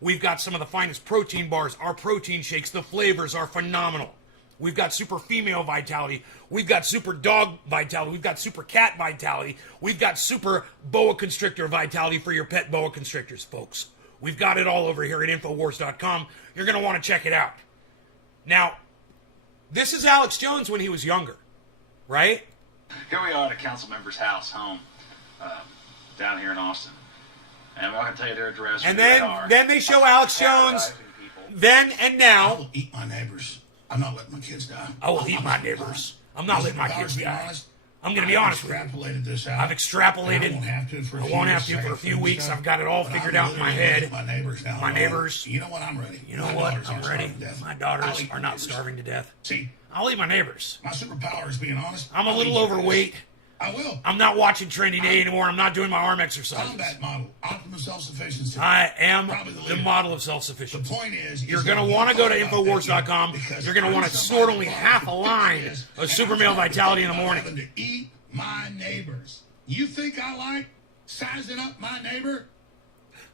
We've got some of the finest protein bars. Our protein shakes, the flavors are phenomenal. We've got super female vitality. We've got super dog vitality. We've got super cat vitality. We've got super boa constrictor vitality for your pet boa constrictors, folks. We've got it all over here at Infowars.com. You're going to want to check it out. Now, this is Alex Jones when he was younger, right? Here we are at a council member's house, home, down here in Austin. And I'm not going to tell you their address. And then they show Alex Jones, then and I now. will eat my neighbors. I'm not letting my kids die. I will eat my neighbors. I'm not letting my kids die. Honest, I'm going to be honest with you. I've extrapolated this out. I've extrapolated. I won't have to for a I few won't years, have to for a few weeks. stuff, I've got it all but figured I'm out in my literally head. my neighbors now. My neighbors. You know what? I'm ready. You know My what? daughters I'm aren't ready. starving to death. My daughters I'll eat are my not neighbors. starving to death. See, I'll eat my neighbors. my superpower is being honest. I'm a I'll little eat your overweight. ass. I will. I'm not watching Trending Day anymore. I'm not doing my arm exercises. Combat model, optimum self-sufficiency. I am Probably the the leader. model of The self-sufficiency. point is, You're going to want to go to Infowars.com. because You're going to I'm want to somebody snort only who half a follows line this, of and Super I'm Male talking Vitality in the about morning. having to eat my neighbors. You think I like sizing up my neighbor?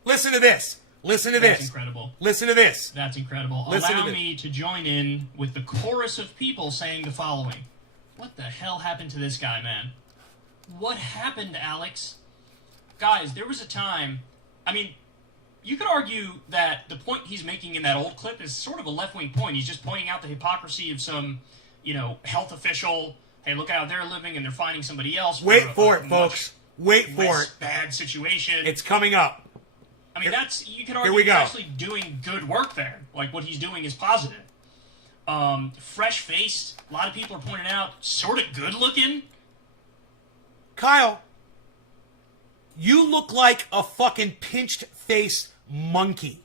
Listen to this. Listen to That's this. incredible. Listen to this. That's incredible. Listen to Allow this. me to join in with the chorus of people saying the following. What the hell happened to this guy, man? What happened, Alex? Guys, there was a time... I mean, you could argue that the point he's making in that old clip is sort of a left-wing point. He's just pointing out the hypocrisy of some, health official. Hey, look how they're living and they're finding somebody else. Wait a for it, much folks. Wait for less it. bad situation. It's coming up. I mean, you could Here argue we he's go. actually doing good work there. Like, what he's doing is positive. Fresh-faced, a lot of people are pointing out, sort of good-looking. Kyle, you look like a fucking pinched-faced monkey,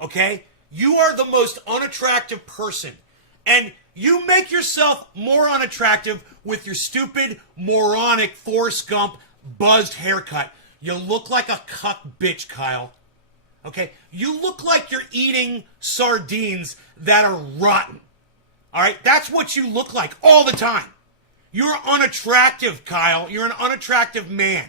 okay? You are the most unattractive person, and you make yourself more unattractive with your stupid, moronic Forrest Gump buzzed haircut. You look like a cuck bitch, Kyle. Okay? You look like you're eating sardines that are rotten. All right? That's what you look like all the time. You're unattractive, Kyle. You're an unattractive man.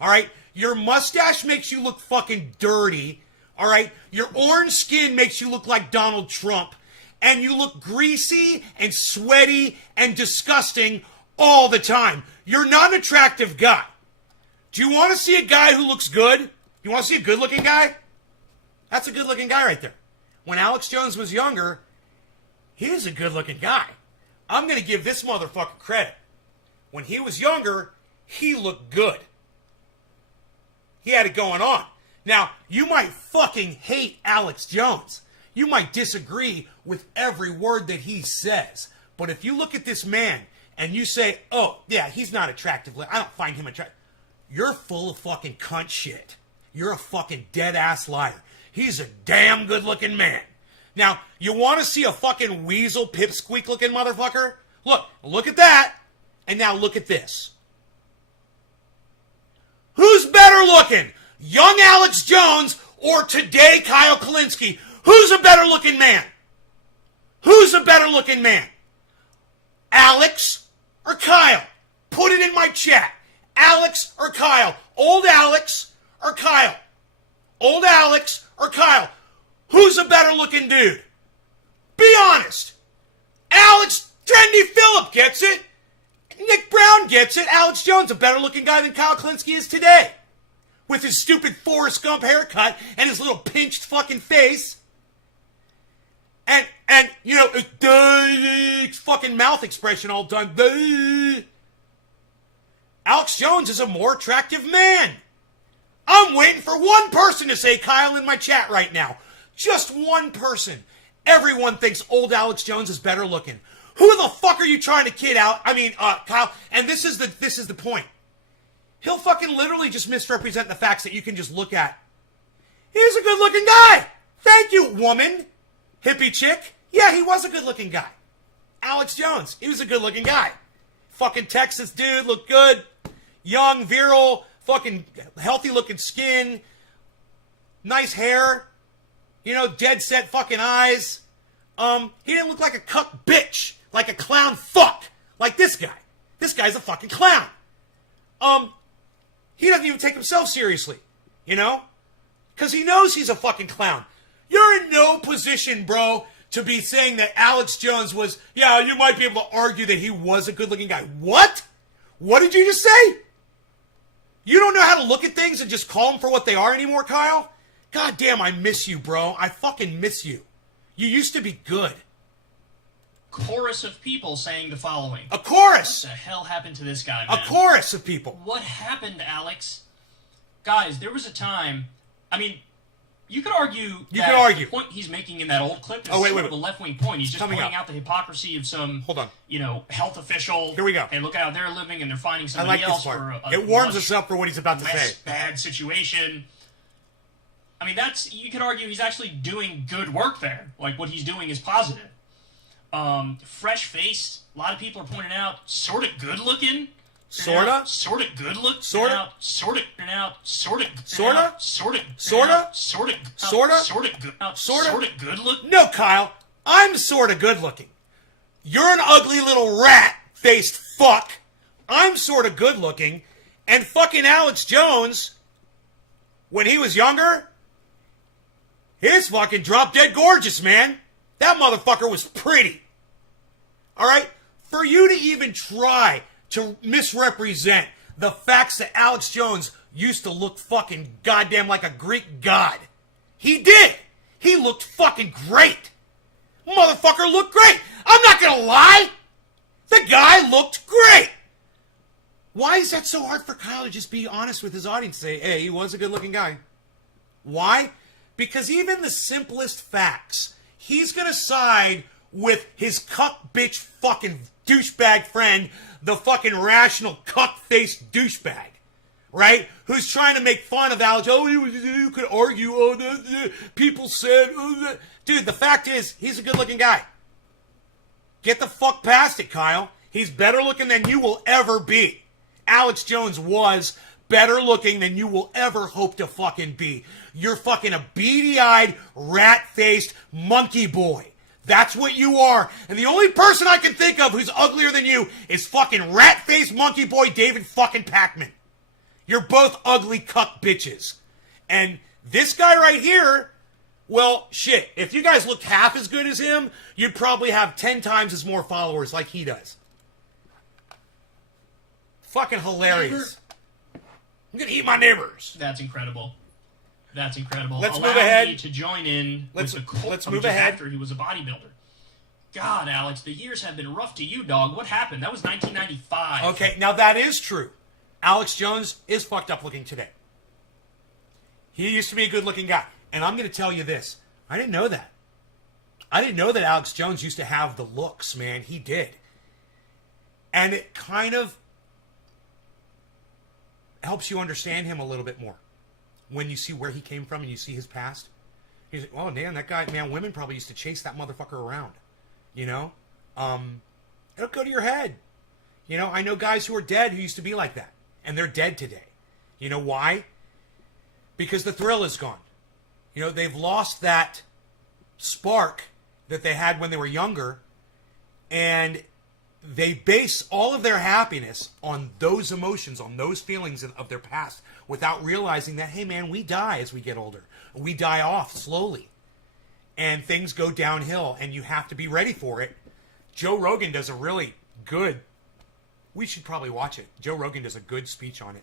All right? Your mustache makes you look fucking dirty. All right? Your orange skin makes you look like Donald Trump. And you look greasy and sweaty and disgusting all the time. You're not an attractive guy. Do you want to see a guy who looks good? You want to see a good-looking guy? That's a good-looking guy right there. When Alex Jones was younger, he was a good-looking guy. I'm going to give this motherfucker credit. When he was younger, he looked good. He had it going on. Now, you might fucking hate Alex Jones. You might disagree with every word that he says. But if you look at this man and you say, oh, yeah, he's not attractive. I don't find him attractive. You're full of fucking cunt shit. You're a fucking dead-ass liar. He's a damn good-looking man. Now, you want to see a fucking weasel pipsqueak-looking motherfucker? Look at that. And now look at this. Who's better looking? Young Alex Jones or today Kyle Kalinske? Who's a better looking man? Who's a better looking man? Alex or Kyle? Put it in my chat. Alex or Kyle? Old Alex or Kyle? Old Alex or Kyle? Who's a better looking dude? Be honest. Alex Trendy Phillip gets it. Nick Brown gets it. Alex Jones a better looking guy than Kyle Klinsky is today. With his stupid Forrest Gump haircut and his little pinched fucking face. And you know, fucking mouth expression all done. Alex Jones is a more attractive man. I'm waiting for one person to say Kyle in my chat right now. Just one person. Everyone thinks old Alex Jones is better looking. Who the fuck are you trying to kid out? I mean, Kyle, and this is the point. He'll fucking literally just misrepresent the facts that you can just look at. He's a good looking guy. Thank you, woman. Hippie chick. Yeah, he was a good looking guy. Alex Jones, he was a good looking guy. Fucking Texas dude, looked good. Young, virile, fucking healthy looking skin. Nice hair. You know, dead set fucking eyes. He didn't look like a cuck bitch. Like a clown fuck. Like this guy. This guy's a fucking clown. He doesn't even take himself seriously. You know? Because he knows he's a fucking clown. You're in no position, bro, to be saying that Alex Jones was, yeah, you might be able to argue that he was a good-looking guy. What? What did you just say? You don't know how to look at things and just call them for what they are anymore, Kyle? God damn, I miss you, bro. I fucking miss you. You used to be good. Chorus of people saying the following. A chorus! What the hell happened to this guy, man? A chorus of people. What happened, Alex? Guys, there was a time, I mean, you could argue the point he's making in that old clip is sort of a left-wing point. He's just pointing out the hypocrisy of some, health official. Here we go. And look at how they're living and they're finding somebody else for a it warms us up for what he's about to say. Bad situation. I mean, you could argue he's actually doing good work there. Like, what he's doing is positive. Fresh face. A lot of people are pointing out, sort of good-looking. Sorta? Sort of good look. Sorta? Sort of Sorta? Sorta? Sort of. Sorta? Sorta? Sorta? Sort of good. Sorta? Sort of good look. No, Kyle. I'm sort of good looking. You're an ugly little rat-faced fuck. I'm sort of good looking. And fucking Alex Jones, when he was younger, he's fucking drop-dead gorgeous, man. That motherfucker was pretty. All right? For you to even try to misrepresent the facts that Alex Jones used to look fucking goddamn like a Greek god. He did. He looked fucking great. Motherfucker looked great. I'm not gonna lie. The guy looked great. Why is that so hard for Kyle to just be honest with his audience and say, hey, he was a good looking guy? Why? Because even the simplest facts, he's gonna side with his cuck bitch fucking douchebag friend, the fucking rational cuck-faced douchebag, right? Who's trying to make fun of Alex. Oh, you could argue. Oh, people said. Dude, the fact is, he's a good-looking guy. Get the fuck past it, Kyle. He's better looking than you will ever be. Alex Jones was better looking than you will ever hope to fucking be. You're fucking a beady-eyed, rat-faced monkey boy. That's what you are. And the only person I can think of who's uglier than you is fucking rat-faced monkey boy David fucking Pacman. You're both ugly cuck bitches. And this guy right here, well, shit, if you guys looked half as good as him, you'd probably have 10 times as more followers like he does. Fucking hilarious. I'm gonna eat my neighbors. That's incredible. That's incredible. Let's move ahead. Me to join in with the cult let's move ahead. After he was a bodybuilder. God, Alex, the years have been rough to you, dog. What happened? That was 1995. Okay, now that is true. Alex Jones is fucked up looking today. He used to be a good looking guy. And I'm going to tell you this. I didn't know that. I didn't know that Alex Jones used to have the looks, man. He did. And it kind of helps you understand him a little bit more. When you see where he came from and you see his past. He's like, oh, man, that guy, man, women probably used to chase that motherfucker around. You know? It'll go to your head. You know, I know guys who are dead who used to be like that. And they're dead today. You know why? Because the thrill is gone. You know, they've lost that spark that they had when they were younger. And they base all of their happiness on those emotions, on those feelings of their past, without realizing that, hey man, we die as we get older. We die off slowly. And things go downhill, and you have to be ready for it. Joe Rogan does a really good... We should probably watch it. Joe Rogan does a good speech on it.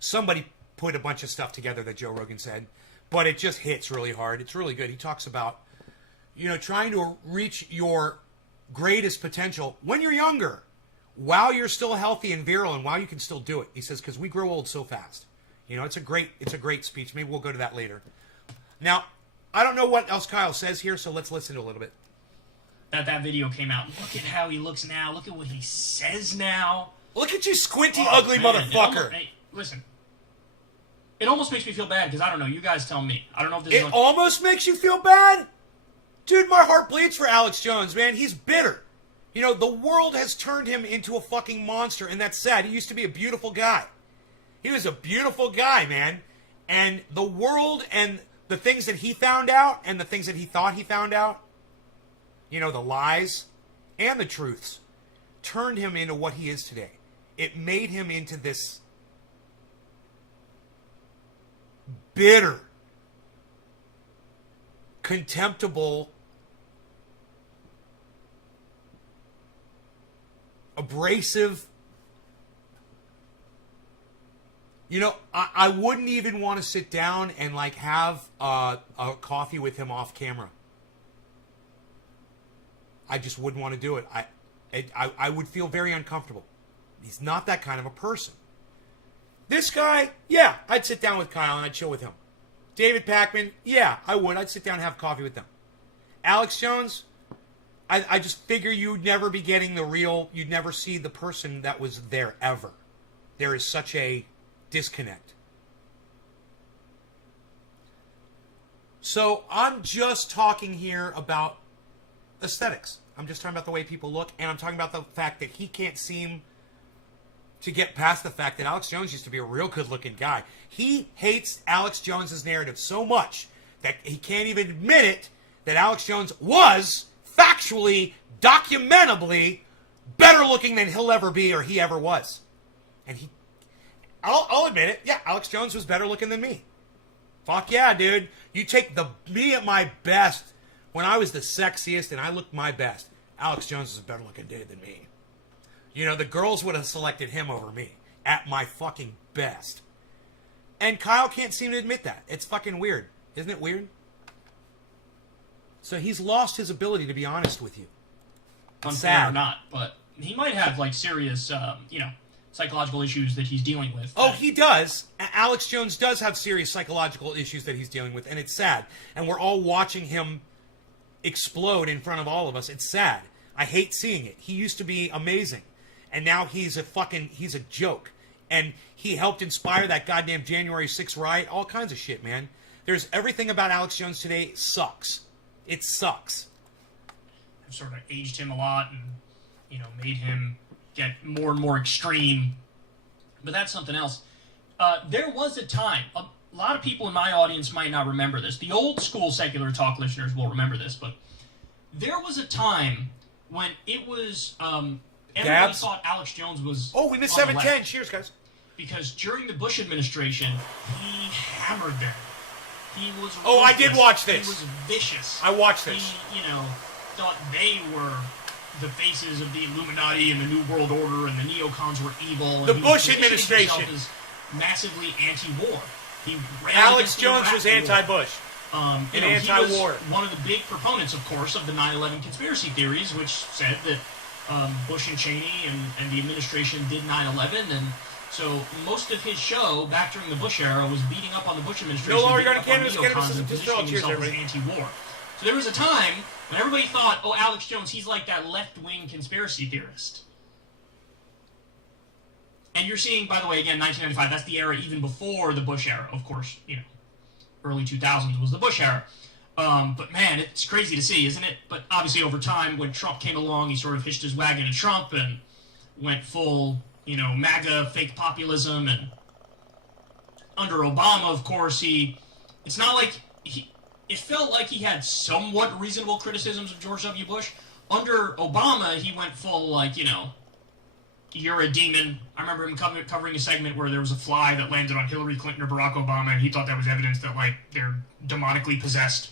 Somebody put a bunch of stuff together that Joe Rogan said, but it just hits really hard. It's really good. He talks about, trying to reach your greatest potential when you're younger, while you're still healthy and virile, and while you can still do it. He says, because we grow old so fast. It's a great speech. Maybe we'll go to that later. Now, I don't know what else Kyle says here, so let's listen to a little bit. That video came out. Look at how he looks now. Look at what he says now. Look at you, squinty, ugly motherfucker. Hey, listen. It almost makes me feel bad, because I don't know. You guys tell me. I don't know if this is... It almost makes you feel bad? Dude, my heart bleeds for Alex Jones, man. He's bitter. The world has turned him into a fucking monster, and that's sad. He used to be a beautiful guy. He was a beautiful guy, man. And the world and the things that he found out and the things that he thought he found out, the lies and the truths, turned him into what he is today. It made him into this bitter, contemptible, abrasive. I wouldn't even want to sit down and have a coffee with him off camera. I just wouldn't want to do it. I would feel very uncomfortable. He's not that kind of a person. This guy, yeah, I'd sit down with Kyle and I'd chill with him. David Pakman, yeah, I would. I'd sit down and have coffee with them. Alex Jones, I just figure you'd never be getting you'd never see the person that was there ever. There is such a disconnect. So I'm just talking here about aesthetics. I'm just talking about the way people look, and I'm talking about the fact that he can't seem to get past the fact that Alex Jones used to be a real good-looking guy. He hates Alex Jones's narrative so much that he can't even admit it, that Alex Jones was factually, documentably better looking than he'll ever be or he ever was. And I'll admit it. Yeah, Alex Jones was better looking than me. Fuck yeah, dude. You take me at my best, when I was the sexiest and I looked my best, Alex Jones was a better looking dude than me. The girls would have selected him over me at my fucking best. And Kyle can't seem to admit that. It's fucking weird. Isn't it weird? So he's lost his ability to be honest with you. Unfair or not, but he might have serious, psychological issues that he's dealing with. Oh, he does. Alex Jones does have serious psychological issues that he's dealing with, and it's sad. And we're all watching him explode in front of all of us. It's sad. I hate seeing it. He used to be amazing, and now he's a joke. And he helped inspire that goddamn January 6th riot. All kinds of shit, man. There's everything about Alex Jones today sucks. It sucks. I've sort of aged him a lot and, made him get more and more extreme. But that's something else. There was a time, a lot of people in my audience might not remember this. The old school Secular Talk listeners will remember this, but there was a time when it was, everybody thought Alex Jones was... Oh, we missed 710. Cheers, guys. Because during the Bush administration, he hammered them. He was ruthless. Oh, I did watch this. He was vicious. I watched this. He, thought they were the faces of the Illuminati and the New World Order, and the neocons were evil. The Bush administration is massively anti-war. Alex Jones was anti-Bush. And anti-war. He was one of the big proponents, of course, of the 9/11 conspiracy theories, which said that Bush and Cheney and the administration did 9/11, and so most of his show back during the Bush era was beating up on the Bush administration, no longer beating up on cannabis, neocons, and positioning himself as anti-war. So there was a time when everybody thought, oh, Alex Jones, he's like that left-wing conspiracy theorist. And you're seeing, by the way, again, 1995, that's the era even before the Bush era, of course, early 2000s was the Bush era. But man, it's crazy to see, isn't it? But obviously over time, when Trump came along, he sort of hitched his wagon to Trump and went full, MAGA, fake populism. And under Obama, of course, it felt like he had somewhat reasonable criticisms of George W. Bush, Under Obama, he went full, like, you're a demon. I remember him covering a segment where there was a fly that landed on Hillary Clinton or Barack Obama, and he thought that was evidence that, like, they're demonically possessed.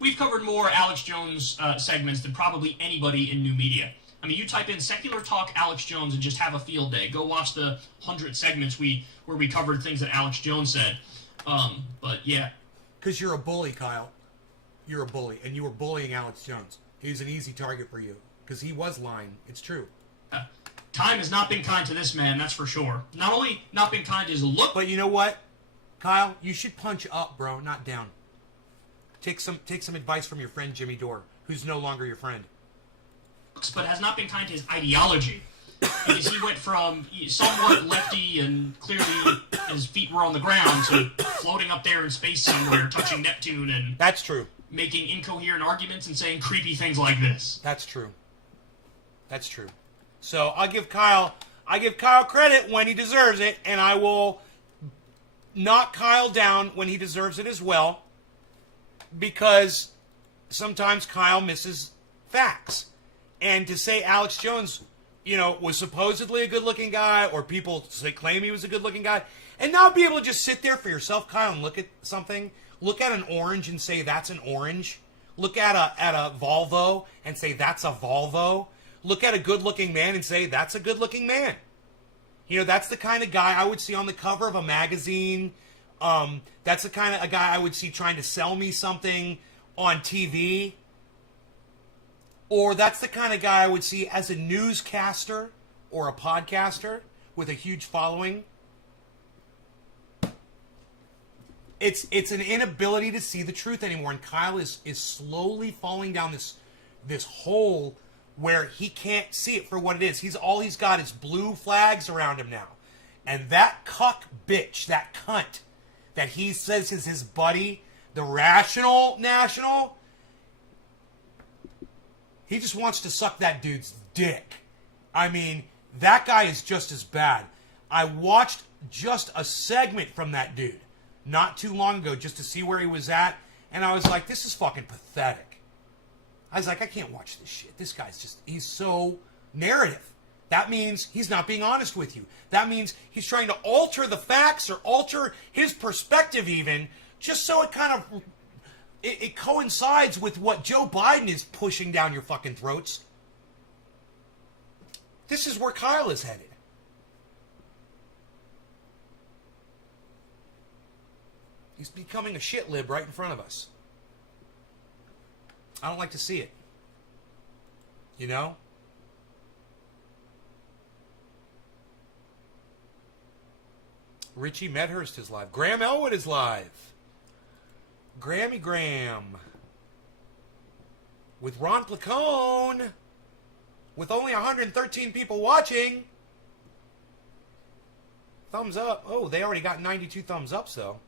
We've covered more Alex Jones segments than probably anybody in new media. I mean, you type in Secular Talk Alex Jones and just have a field day. Go watch the 100 segments where we covered things that Alex Jones said. But, yeah. Because you're a bully, Kyle. You're a bully, and you were bullying Alex Jones. He was an easy target for you, because he was lying. It's true. Time has not been kind to this man, that's for sure. Not only not been kind to his look... But you know what, Kyle? You should punch up, bro, not down. Take some advice from your friend Jimmy Dore, who's no longer your friend. But has not been kind to his ideology. Because he went from somewhat lefty and clearly his feet were on the ground to floating up there in space somewhere, touching Neptune and... That's true. Making incoherent arguments and saying creepy things like this. That's true. That's true. So I give Kyle credit when he deserves it, and I will knock Kyle down when he deserves it as well, because sometimes Kyle misses facts. And to say Alex Jones, was supposedly a good-looking guy, or people claim he was a good-looking guy, and now be able to just sit there for yourself, Kyle, and look at something. Look at an orange and say that's an orange. Look at a Volvo and say that's a Volvo. Look at a good-looking man and say that's a good-looking man. That's the kind of guy I would see on the cover of a magazine. That's the kind of a guy I would see trying to sell me something on TV. Or that's the kind of guy I would see as a newscaster or a podcaster with a huge following. It's an inability to see the truth anymore, and Kyle is slowly falling down this hole where he can't see it for what it is. All he's got is blue flags around him now. And that cuck bitch, that cunt that he says is his buddy, the Rational National, he just wants to suck that dude's dick. I mean, that guy is just as bad. I watched just a segment from that dude not too long ago just to see where he was at, and I was like, this is fucking pathetic. I was like, I can't watch this shit. This guy's he's so narrative. That means he's not being honest with you. That means he's trying to alter the facts or alter his perspective even, just so it kind of, it coincides with what Joe Biden is pushing down your fucking throats. This is where Kyle is headed. He's becoming a shit lib right in front of us. I don't like to see it. Richie Medhurst is live. Graham Elwood is live. Grammy Graham. With Ron Placone. With only 113 people watching. Thumbs up. Oh, they already got 92 thumbs ups, though.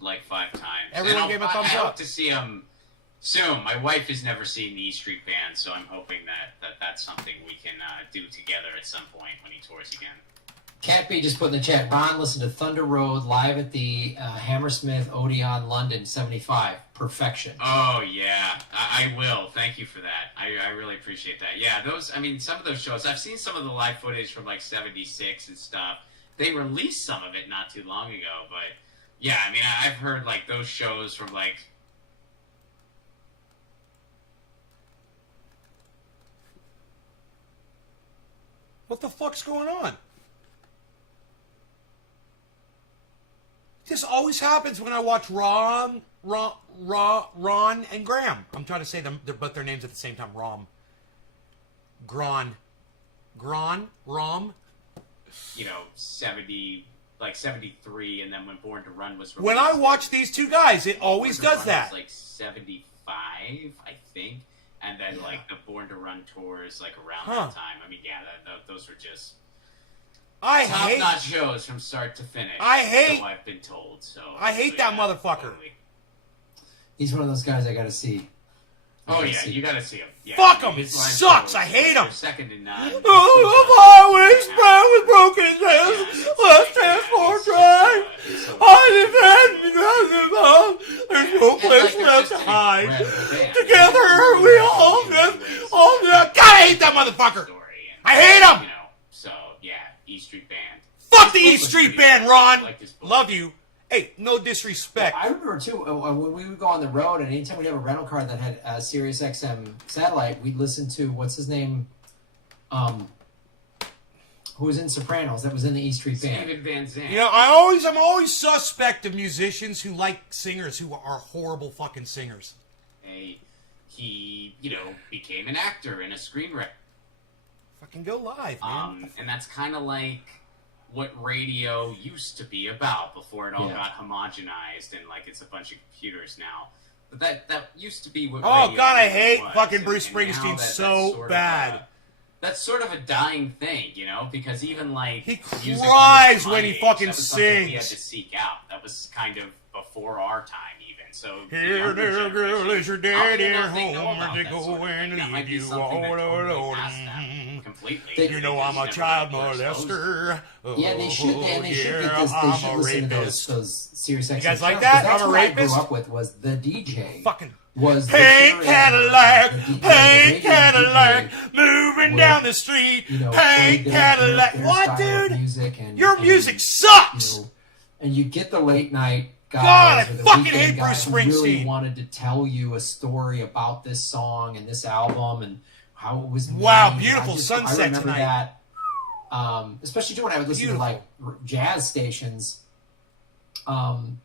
Like 5 times. Everyone gave a thumbs up. I hope to see him soon. My wife has never seen the E Street Band, so I'm hoping that's something we can do together at some point when he tours again. Cat B just put in the chat, Ron, listen to Thunder Road live at the Hammersmith Odeon London 75. Perfection. Oh, yeah. I will. Thank you for that. I really appreciate that. Yeah, some of those shows, I've seen some of the live footage from, 76 and stuff. They released some of it not too long ago, but, yeah, I've heard, those shows from, What the fuck's going on? This always happens when I watch Ron and Graham. I'm trying to say them, but their names at the same time. Rom. 73, and then when Born to Run was released. When I watch these two guys, it always does that. Was 75, I think, and then the Born to Run tours around that time. Those were just top-notch shows from start to finish. So I've been told. I hate that motherfucker. Totally. He's one of those guys I gotta see. You gotta see him. Yeah, fuck him! He sucks! I hate him! Second to none. Highways brown with broken hands, left hand for drive. I defend because there's no place left to hide. Together we all live Street Band. Fuck the His book East was Street pretty Band, good. I Ron. liked his book. Love you. Hey, no disrespect. I remember too when we would go on the road, and anytime we'd have a rental car that had a Sirius XM satellite, we'd listen to what's his name, who was in Sopranos, that was in the East Street Band. Steven Van Zandt. You know, I'm always suspect of musicians who like singers who are horrible fucking singers. He, became an actor and a screenwriter. Fucking go live, man. And that's kind of like what radio used to be about before it all got homogenized and like it's a bunch of computers now. But that used to be what radio God, I really hate was. fucking Bruce And now Springsteen that's so sort of bad. that's sort of a dying thing, because even like He music cries my when he age, fucking that was something we had sings. to seek out. That was kind of before our time, even. So Here, younger little girl, generation, is your I daddy don't know if they know home about or they that go sort of and thing. That might leave be you something that all totally alone? passed them completely. You know I'm a Never child really were exposed. molester. Yeah, they should. And they should yeah, because they I'm should a listen to rapist. those Sirius XM. You guys like shows, that? 'cause that's I'm a what rapist? I grew up with was the DJ. Fucking Was the pink curator, Cadillac, the DJ, the pink radio Cadillac, DJ moving would, down the street, played pink Cadillac. their What, style of dude? music and, Your and, music sucks. And you get the late night guys God, I or the fucking weekend hate guys Bruce who really Springsteen. wanted to tell you a story about this song and this album and how it was made. Wow, beautiful I sunset remember tonight. that, especially too when I would listen Beautiful. to like jazz stations.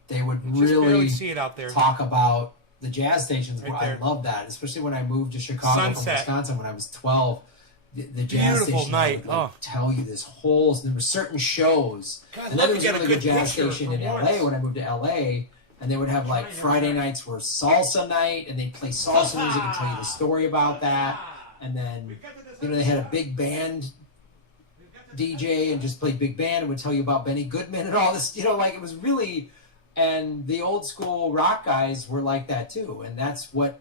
They would Just really barely see it out there. talk about the jazz stations. Right I there. love that, especially when I moved to Chicago Sunset. from Wisconsin when I was 12. The jazz Beautiful station night. would like, Oh. tell you this whole. There were certain shows, God, and love then there to was a get a really good good jazz picture station for in once. LA when I moved to LA, and they would have like Friday nights were salsa night, and they'd play salsa music and tell you the story about that, and then they had a big band DJ and just played big band and would tell you about Benny Goodman and all this, like it was really, and the old school rock guys were like that too, and that's what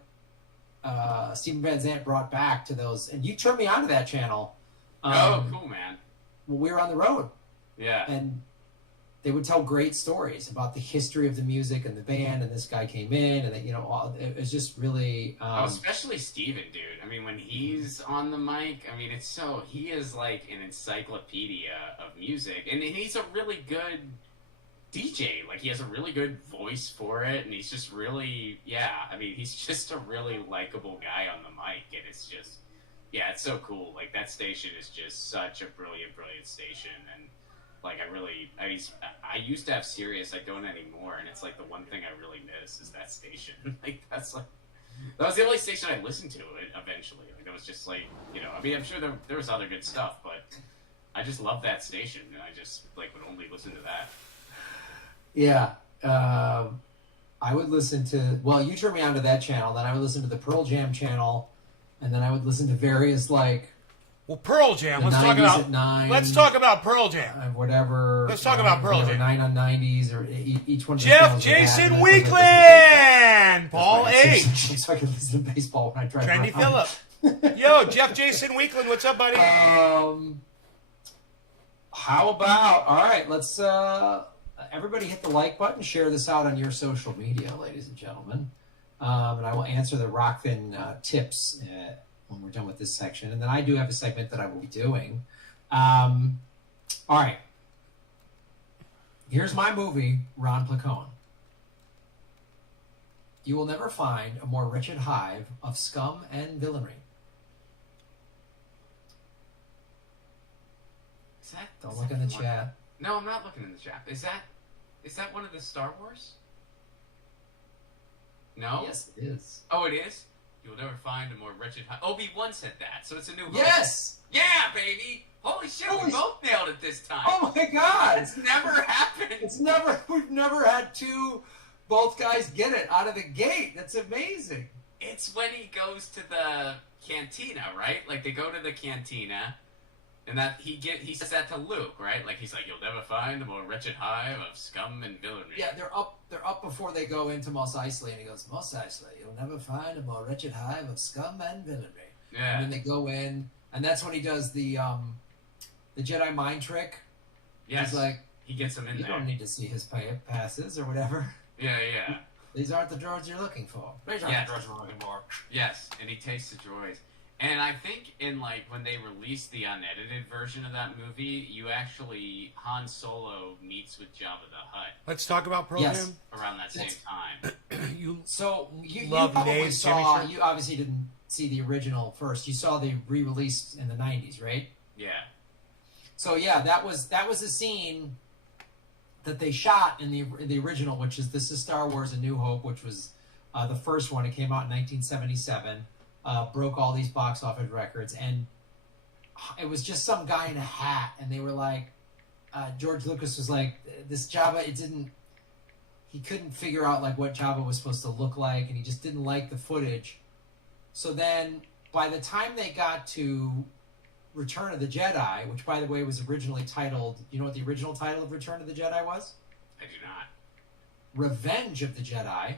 Steven Van Zandt brought back to those. And you turned me on to that channel. Cool, man. When we were on the road, Yeah. and they would tell great stories about the history of the music and the band, and this guy came in, and it was just really. Especially Steven, dude. I mean, when he's on the mic, he is like an encyclopedia of music, and he's a really good DJ. Like, he has a really good voice for it, and he's just really, he's just a really likable guy on the mic, and it's just, it's so cool. Like, that station is just such a brilliant station, and like, I used to have Sirius. I don't anymore, and it's like the one thing I really miss is that station. Like, that was the only station I listened to eventually. Like, it was just like, I'm sure there was other good stuff, but I just love that station, and I just like would only listen to that. Yeah, I would listen to. Well, you turned me on to that channel. Then I would listen to the Pearl Jam channel, and then I would listen to various like. Well, Pearl Jam. The Let's talk 90s about. at 9. Let's talk about Pearl Jam. Whatever. Let's talk about Pearl Jam. 9 on 90s or each one. Of the Jeff channels would have, Jason and I would listen to Weekland, Paul baseball. H. So I could listen to baseball when I drive Trendy around. Phillip. Yo, Jeff Jason Weekland, what's up, buddy? How about, all right, let's everybody hit the like button, share this out on your social media, ladies and gentlemen. And I will answer the Rockfin tips when we're done with this section. And then I do have a segment that I will be doing. All right. Here's my movie, Ron Placone. You will never find a more wretched hive of scum and villainy. Don't look in the chat. No, I'm not looking in the chat. Is that one of the Star Wars? No? Yes, it is. Oh, it is? You will never find a more wretched... Obi-Wan said that, so it's a new hope. Yes! Yeah, baby! Holy shit, we both nailed it this time. Oh my god! It's never happened. We've never had both guys get it out of the gate. That's amazing. It's when he goes to the cantina, right? Like, they go to the cantina, and that he says that to Luke, right? Like, he's like, you'll never find a more wretched hive of scum and villainy. Yeah, they're up before they go into Mos Eisley, and he goes, Mos Eisley, you'll never find a more wretched hive of scum and villainy. Yeah. And then they go in, and that's when he does the Jedi mind trick. Yes. He's like, he gets him in you there. don't need to see his passes or whatever. Yeah, yeah. These aren't the droids you're looking for. These aren't Yes. the droids you're looking for. Yes, and he takes the droids. And I think in like when they released the unedited version of that movie, you actually Han Solo meets with Jabba the Hutt Let's talk about Pearl Yes. Jam. around that same time. You So you Love probably Names, saw. Jimmy Shark? You obviously didn't see the original first. You saw the re-release in the '90s, right? Yeah. So yeah, that was a scene that they shot in the original, which is This Is Star Wars: A New Hope, which was the first one. It came out in 1977, broke all these box office records, and it was just some guy in a hat, and they were like, George Lucas was like, this Jabba, he couldn't figure out like what Jabba was supposed to look like, and he just didn't like the footage. So then, by the time they got to Return of the Jedi, which by the way was originally titled, you know what the original title of Return of the Jedi was? I do not. Revenge of the Jedi.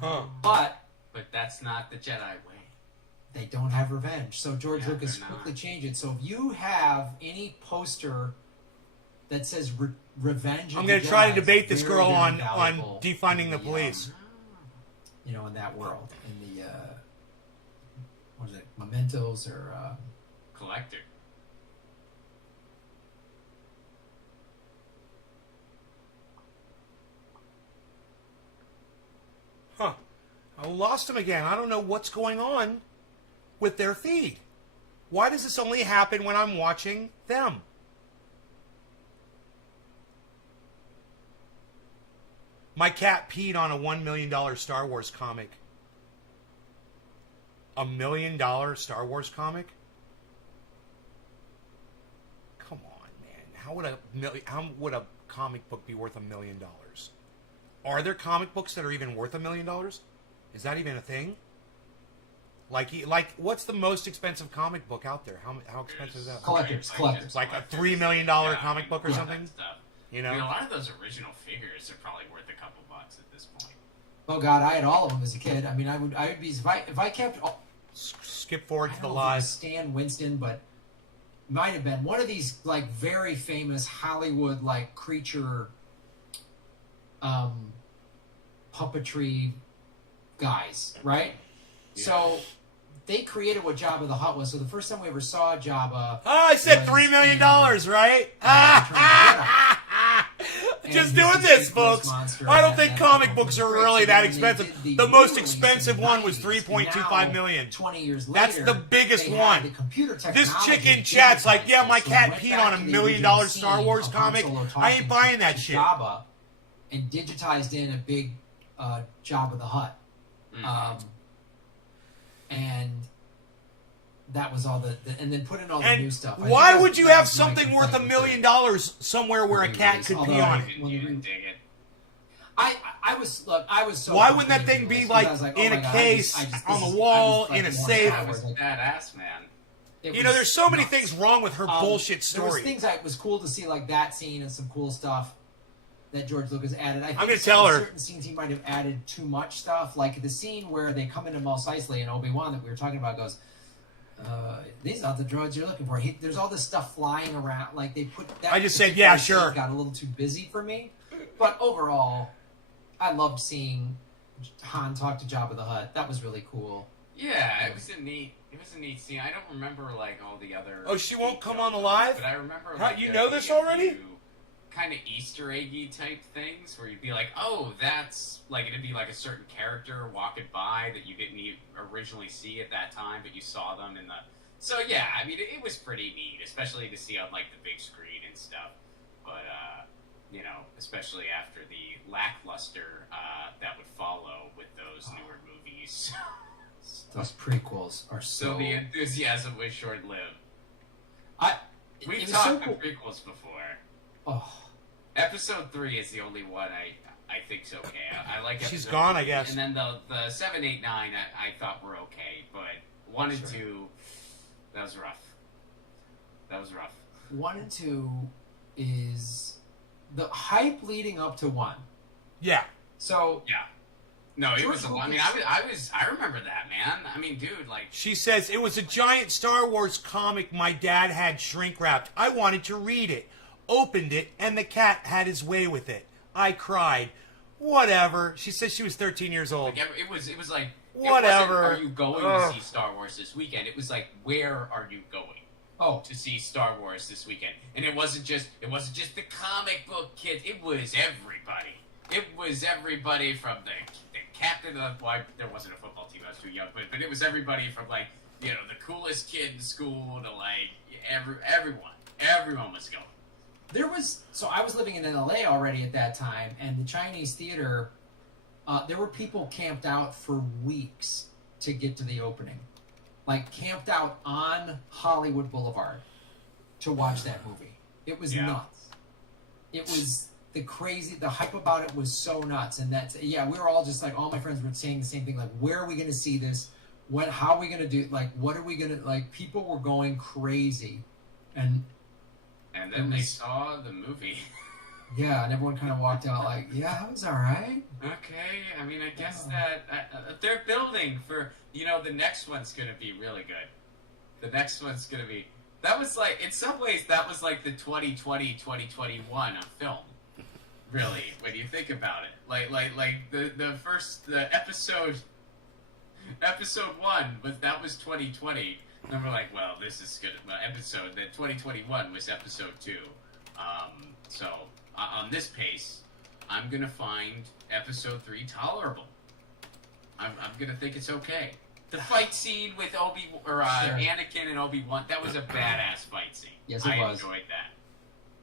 Huh. But But that's not the Jedi way. they don't have revenge. So George Yeah, Lucas they're not. quickly changed it. So if you have any poster that says Revenge of I'm the going to try to Jedi, debate it's this very, girl very on valuable defunding the in police. you know, in that world. In the, what is it, Mementos or... Collector. Huh. I lost him again. I don't know what's going on with their feed. Why does this only happen when I'm watching them? My cat peed on a $1 million Star Wars comic. $1 million Star Wars comic? Come on, man. How would a comic book be worth $1 million? Are there comic books that are even worth $1 million? Is that even a thing? Like, what's the most expensive comic book out there? How expensive is that? Collectors. Like a $3 million comic book or something? Stuff. You I mean, a know? lot of those original figures are probably worth a couple bucks at this point. Oh God, I had all of them as a kid. I mean, I would be if I kept. Skip forward I to don't the know if it was live. Stan Winston, but might have been one of these like very famous Hollywood like creature puppetry guys, right? Yeah. So they created what Jabba the Hutt was. So the first time we ever saw Jabba, Oh, I said was $3 million, in, right? And Just he's doing this this, big gross folks. monster, I don't and think that- comic that books was are great. really So that then they expensive. did The most re-release in expensive the one was 90s. $3.25 Now, million. 20 years That's later, the biggest they had one. the computer This technology chick in to chat's like, digitize yeah, this. my So cat went peed back on a to $1 the million original Star scene Wars of Han comic. Solo I talking ain't buying that to shit. Jabba and digitized in a big Jabba the Hutt. And that was all the and then put in all the new And stuff. I why think would you that have was my something worth $1 complaint million somewhere where a cat could Although pee on it? Well, You didn't dig it. I was so. Why wouldn't that thing be confused like because I was like, in oh a my God, case, I just- on this the is- wall, I was in a fucking safe? That I was like, badass, man. it You know, was there's so many nuts. things wrong with her bullshit There was story. things that was cool to see, like that scene and some cool stuff that George Lucas added. I think gonna tell her. certain scenes he might have added too much stuff, like the scene where they come into Mos Eisley and Obi-Wan that we were talking about goes, these are the droids you're looking for. There's all this stuff flying around. Like they put that. I just said, particular yeah, scene sure. Got a little too busy for me, but overall, I loved seeing Han talk to Jabba the Hutt. That was really cool. Yeah, it was a neat scene. I don't remember like all the other. Oh, she won't come details on the of live? it, but I remember. How- Like, you there know this being a already? few kind of Easter eggy type things where you'd be like, oh, that's like it'd be like a certain character walking by that you didn't even originally see at that time, but you saw them in the. So yeah, I mean, it was pretty neat, especially to see on like the big screen and stuff. But you know, especially after the lackluster that would follow with those newer movies. Those prequels are So so. the enthusiasm was short-lived. It We've was talked so the cool. prequels before. Oh, Episode 3 is the only one I think's okay. I like. She's episode gone, I 3. guess. And then the 7, 8, 9 I thought were okay, but 1 and Sure. 2, that was rough. That was rough. 1 and 2 is the hype leading up to 1. Yeah. So Yeah. No, it George was a lot. I mean, Lucas- I remember that, man. I mean, dude, like. She says, it was a giant Star Wars comic my dad had shrink wrapped. I wanted to read it. Opened it, and the cat had his way with it. I cried. Whatever. She says she was 13 years old. Like, it was like Whatever. Are you going to see Star Wars this weekend? It was like, where are you going? Oh, To see Star Wars this weekend, and it wasn't just the comic book kids. It was everybody. It was everybody from the captain of there wasn't a football team. I was too young, but it was everybody from like the coolest kid in school to like everyone. Everyone was going. I was living in LA already at that time, and the Chinese theater, there were people camped out for weeks to get to the opening. Like, camped out on Hollywood Boulevard to watch that movie. It was nuts. It was the hype about it was so nuts. And we were all just like, all my friends were saying the same thing, like, where are we going to see this? How are we going to do, like, what are we going to, like, people were going crazy. And then they saw the movie. Yeah, and everyone kind of walked out like, yeah, it was all right. Okay, I mean, I guess that they're building for, the next one's going to be really good. The next one's going to be, that was like, in some ways, that was like the 2020, 2021 of film. Really, when you think about it. Like the episode 1, but that was 2020. And we're like, well, this is good. Then 2021 was episode 2. So on this pace, I'm gonna find episode 3 tolerable. I'm gonna think it's okay. The fight scene with Anakin and Obi-Wan, that was a badass fight scene. Yes, it I was. enjoyed that.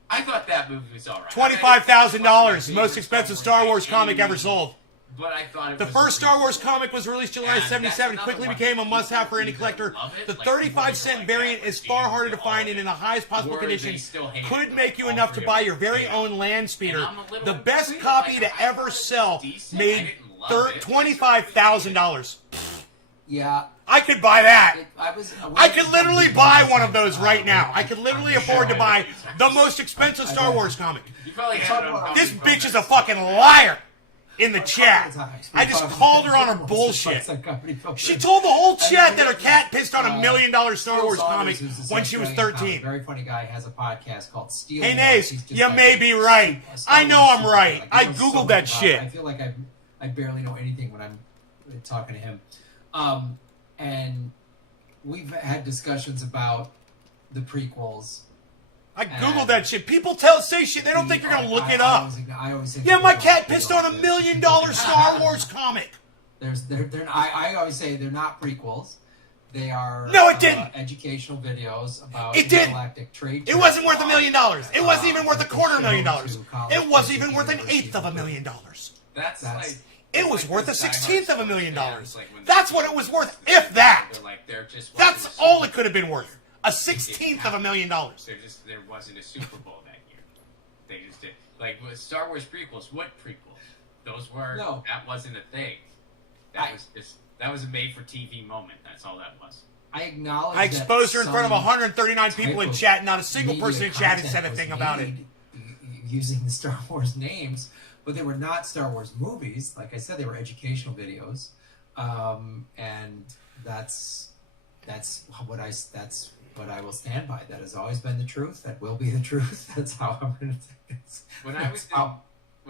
I thought that movie was alright. $25,000, most expensive Star Wars comic ever sold. But I thought it The was first really Star Wars good. comic was released July And 77, that's quickly another became a one. must-have for any Either collector. love it, The like, 35-cent like variant that, is or far you harder to love find it, and in the highest possible or they conditions. still hate Could it. make you All enough to three buy of your them. very Yeah. own land speeder. And I'm a little The in best between. copy Like, to I ever thought it sell decent. made I didn't love it. $25,000. Yeah. I could buy that. I could literally literally buy one of those right now. I could literally afford to buy the most expensive Star Wars comic. You probably had it on This Comic bitch Book. is a fucking liar in the chat. I just called her on her bullshit. She told the whole chat that her cat pissed on $1 million Star Wars comic when she was 13. Very funny guy has a podcast called Steel. Hey, Wars. Nace, He's just you like may be right. a Star I know Wars I'm super right. fan. I He knows Googled so much that about shit. it. I feel like I barely know anything when I'm talking to him. And we've had discussions about the prequels. I Googled that shit. People say shit. They don't think you're going to look it up. I always think Yeah, my people cat don't pissed look on at $1 it. million Star Wars comic. I always say they're not prequels. They are No, it didn't. Educational videos about It didn't. galactic trade. It wasn't worth $1 million. It wasn't even worth $250,000. It wasn't even worth $1/8 That's like. It was like worth those $1/16 diehard $1 million. fans, like, when That's they- what it was worth, if that. They're like, there just wasn't That's a all Super it could have been worth. $1/16 $1 million. There wasn't a Super Bowl that year. They just did like with Star Wars prequels. What prequels? Those were that wasn't a thing. That was a made-for-TV moment. That's all that was. I acknowledge. I exposed her in front of some 139 people in type of chat. Not a single media person in chat had content said a was thing about it. made using the Star Wars names, but they were not Star Wars movies. Like I said, they were educational videos, and that's what I will stand by. That has always been the truth. That will be the truth. That's how I'm going to. When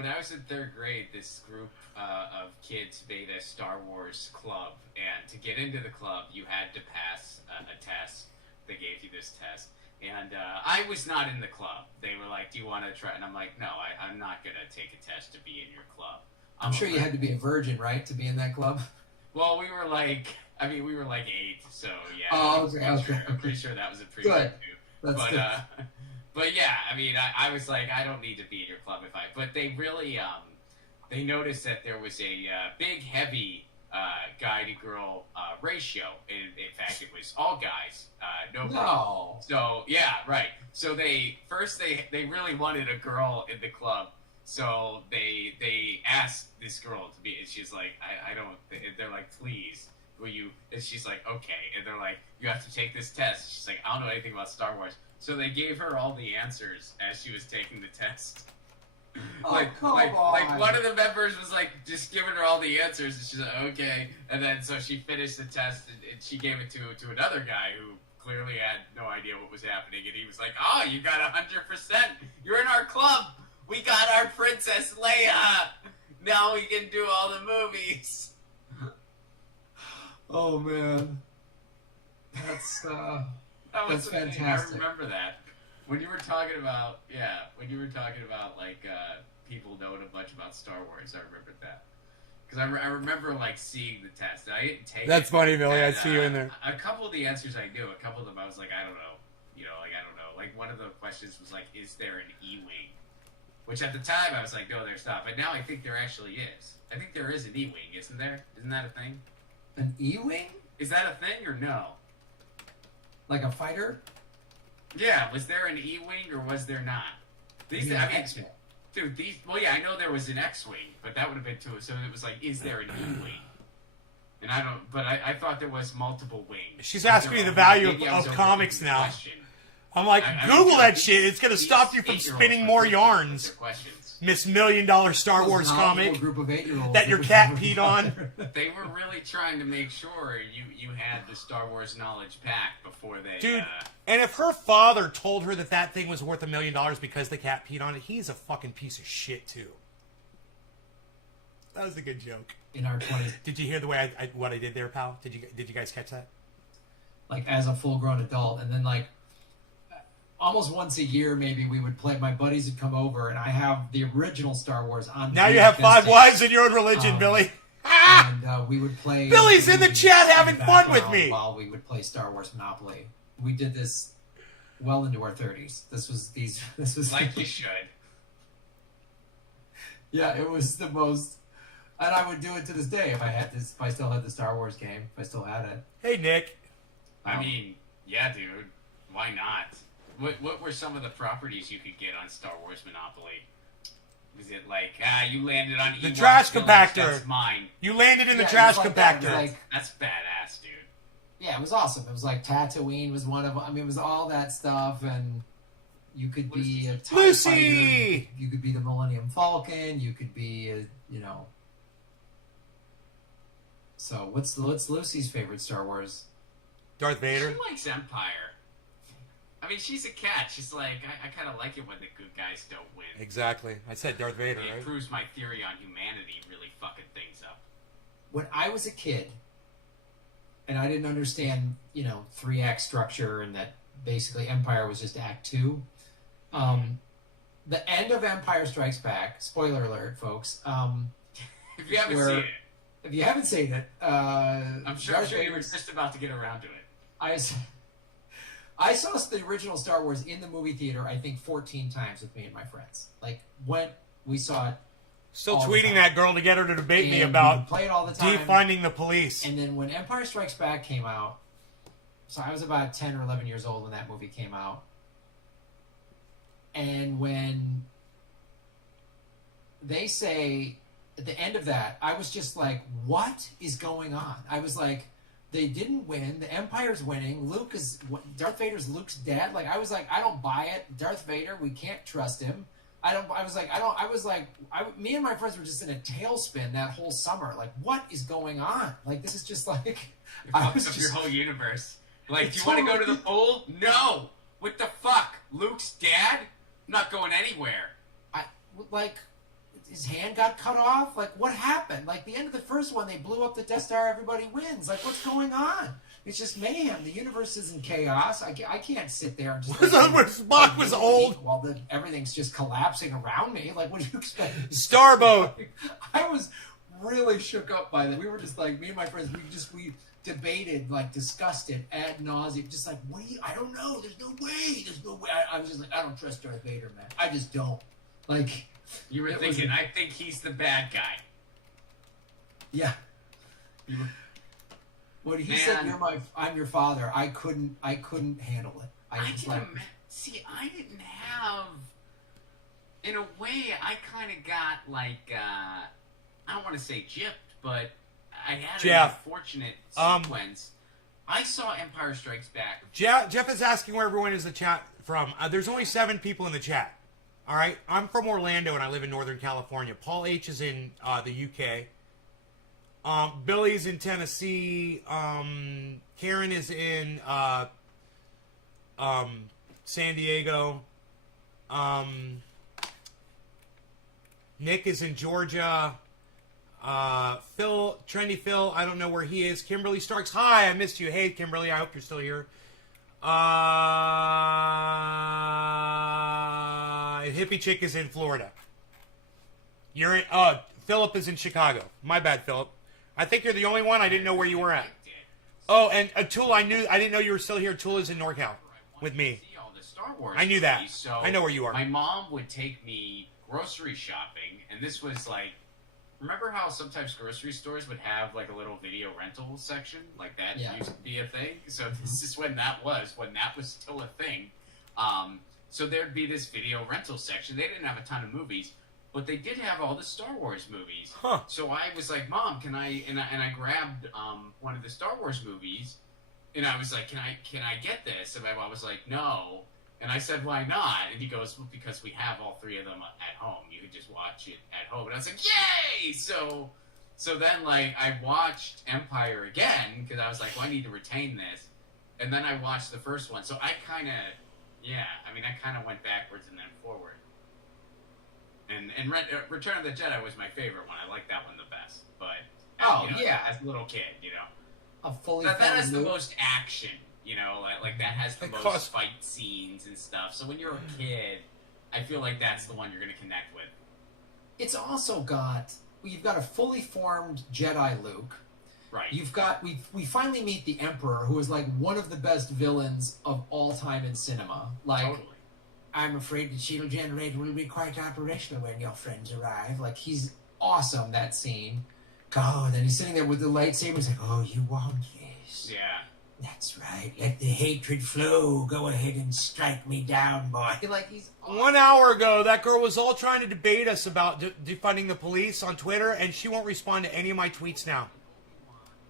I was in third grade, this group of kids made a Star Wars club, and to get into the club, you had to pass a test. They gave you this test, and I was not in the club. They were like, "Do you want to try?" And I'm like, "No, I'm not going to take a test to be in your club." I'm sure you had to be a virgin, right, to be in that club. Well, we were like 8, so yeah. Oh, okay, I'm pretty sure that was a pretty Good. good. That's But good. but yeah, I mean, I was like, I don't need to be in your club if I. But they really they noticed that there was a big, heavy guy to girl ratio. In fact, it was all guys, no girls. No. So yeah, right. So they really wanted a girl in the club. So they asked this girl to be, and she's like, I don't. They're like, please, will you? And she's like, okay. And they're like, you have to take this test. She's like, I don't know anything about Star Wars. So they gave her all the answers as she was taking the test. Oh, come on. Like one of the members was like just giving her all the answers, and she's like, okay. And then so she finished the test, and she gave it to another guy who clearly had no idea what was happening, and he was like, oh, you got 100%. You're in our club. We got our Princess Leia. Now we can do all the movies. Oh man, that's That that's was the thing. fantastic. I remember that. When you were talking about, like, people knowing a bunch about Star Wars, I remembered that. Because I remember, like, seeing the test. I didn't take That's it. funny, Billy. I And, see you in there. A couple of the answers I knew. A couple of them I was like, I don't know. I don't know. Like, one of the questions was, like, is there an E-Wing? Which at the time I was like, no, there's not. But now I think there actually is. I think there is an E-Wing, isn't there? Isn't that a thing? An E-wing, Is that a thing or no? like a fighter. Yeah, was there an E-Wing or was there not? These, Yeah, I mean, X-Men. dude, these. Well, yeah, I know there was an X-Wing, but that would have been too. So it was like, is there an E-Wing? And I don't. But I thought there was multiple wings. She's asking me the value of comics now. Question. I'm like, I Google mean, that shit. It's gonna these stop you from 8-year-olds spinning are more freaky with yarns. their questions. Miss $1 Million Star Those Wars knowledgeable comic group of 8-year-olds that your cat peed on. They were really trying to make sure you had the Star Wars knowledge pack before they. Dude, and if her father told her that thing was worth $1 million because the cat peed on it, he's a fucking piece of shit too. That was a good joke. in our 20s, Did you hear the way what I did there, pal? Did you guys catch that? like as a full-grown adult, and then like almost once a year, maybe we would play. My buddies would come over, and I have the original Star Wars on. Now you have 5 VHS wives in your own religion, Billy. and we would play. Billy's in the chat having fun with background me. while we would play Star Wars Monopoly. We did this well into our 30s. This was like you should. Yeah, it was the most, and I would do it to this day if I had this. If I still had the Star Wars game, if I still had it. Hey, Nick. I mean, yeah, dude. Why not? What were some of the properties you could get on Star Wars Monopoly? Is it like, you landed on The Ewok trash Village, compactor. That's mine. You landed in the Yeah, it trash was like that. compactor. It was like, That's badass, dude. yeah, it was awesome. It was like Tatooine was one of them. I mean, it was all that stuff, and you could be a TIE Lucy! fighter. You could be the Millennium Falcon. You could be, So what's Lucy's favorite Star Wars? Darth Vader. She likes Empire. I mean, she's a cat. She's like, I kind of like it when the good guys don't win. Exactly. I said Darth Vader, It right? proves my theory on humanity really fucking things up. When I was a kid, and I didn't understand, 3-act structure, and that basically Empire was just Act 2. The end of Empire Strikes Back, spoiler alert, folks. If you haven't where- seen it, If you haven't seen it, I'm sure Darth you were Vader's- just about to get around to it. I saw the original Star Wars in the movie theater, I think 14 times with me and my friends. Like, we saw it. Still all the tweeting time. that girl to get her to debate me And we about would play it all the time. defunding the police. And then when Empire Strikes Back came out, so I was about 10 or 11 years old when that movie came out. And when they say at the end of that, I was just like, what is going on? I was like, they didn't win. The Empire's winning. Darth Vader's Luke's dad. Like, I was like, I don't buy it. Darth Vader, we can't trust him. Me and my friends were just in a tailspin that whole summer. Like, what is going on? Like, this is just like, It I fucks was up just, your whole universe. Like, It do you want to go to the totally- pool? No! What the fuck? Luke's dad? I'm not going anywhere. his hand got cut off. Like, what happened? Like, the end of the first one, they blew up the Death Star. Everybody wins. Like, what's going on? It's just mayhem. The universe is in chaos. I can't sit there and just Was that where Spock was old? while everything's just collapsing around me. Like, what do you expect? Starboat. I was really shook up by that. We were just like, me and my friends, we debated, like, discussed it ad nauseum. Just like, I don't know. There's no way. I was just like, I don't trust Darth Vader, man. I just don't. Like, You were It thinking, was- I think he's the bad guy. yeah. You were, When he Man. said, I'm your father, I couldn't handle it. I was like, see, I didn't have. In a way, I kind of got like I don't want to say gypped, but I had Jeff, an unfortunate um, sequence. I saw Empire Strikes Back. Jeff is asking where everyone is the chat from. There's only 7 people in the chat. All right, I'm from Orlando and I live in Northern California. Paul H is in the UK. Billy's in Tennessee. Karen is in San Diego. Nick is in Georgia. Phil, Trendy Phil, I don't know where he is. Kimberly Starks, hi, I missed you. Hey, Kimberly, I hope you're still here. Hippie Chick is in Florida. You're in, Philip is in Chicago. My bad, Philip. I think you're the only one. I didn't know where you were at. Oh, and Teula, I didn't know you were still here. Teula's in NorCal with me. See all the Star Wars I knew that. movies, so I know where you are. My mom would take me grocery shopping, and this was like, remember how sometimes grocery stores would have like a little video rental section? Like that used to be a thing. So this is when that was still a thing. So there'd be this video rental section. They didn't have a ton of movies, but they did have all the Star Wars movies. Huh. So I was like, Mom, can I? And I grabbed one of the Star Wars movies, and I was like, Can I get this? And my mom was like, No. And I said, Why not? And he goes, Well, because we have all three of them at home. You could just watch it at home. And I was like, Yay! So then like I watched Empire again because I was like, Well, I need to retain this. And then I watched the first one. So I kind of went backwards and then forward. And Return of the Jedi was my favorite one. I like that one the best. But as a little kid, A fully that has the Luke. most action. Like that has the most fight scenes and stuff. So when you're a kid, I feel like that's the one you're going to connect with. It's also you've got a fully formed Jedi Luke. Right. You've got we finally meet the Emperor, who is like one of the best villains of all time in cinema. Like, Totally. I'm afraid the shield generator will be quite operational when your friends arrive. Like, he's awesome, that scene. God, and he's sitting there with the lightsaber. He's like, oh, you want this? Yeah. That's right. Let the hatred flow. Go ahead and strike me down, boy. Like, he's awesome. 1 hour ago, that girl was all trying to debate us about defunding the police on Twitter, and she won't respond to any of my tweets now.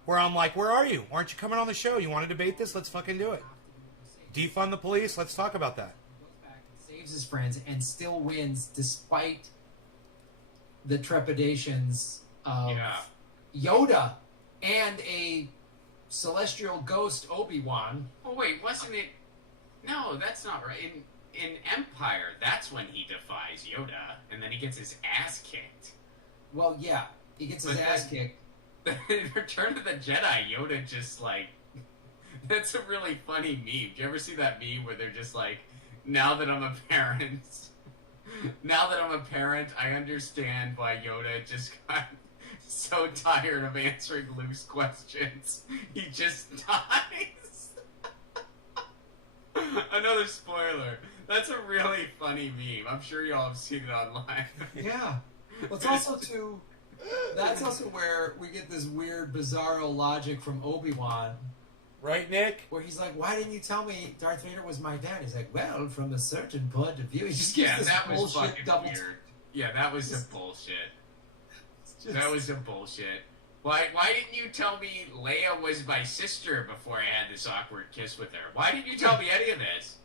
Where I'm like, where are you? Aren't you coming on the show? You want to debate this? Let's fucking do it. Defund the police? Let's talk about that. Saves his friends and still wins despite the trepidations of Yoda and a celestial ghost Obi-Wan. Oh wait, wasn't it? No, that's not right. In Empire, that's when he defies Yoda, and then he gets his ass kicked. Well, yeah, he gets his ass kicked. In Return of the Jedi, Yoda just like, that's a really funny meme. Do you ever see that meme where they're just like, now that I'm a parent, I understand why Yoda just got so tired of answering Luke's questions. He just dies. Another spoiler. That's a really funny meme. I'm sure y'all have seen it online. Yeah. Well, it's also that's also where we get this weird, bizarro logic from Obi-Wan. Right, Nick? Where he's like, why didn't you tell me Darth Vader was my dad? He's like, well, from a certain point of view. He just gives this that was bullshit fucking double weird. Yeah, that was some bullshit. That was some bullshit. Why didn't you tell me Leia was my sister before I had this awkward kiss with her? Why didn't you tell me any of this?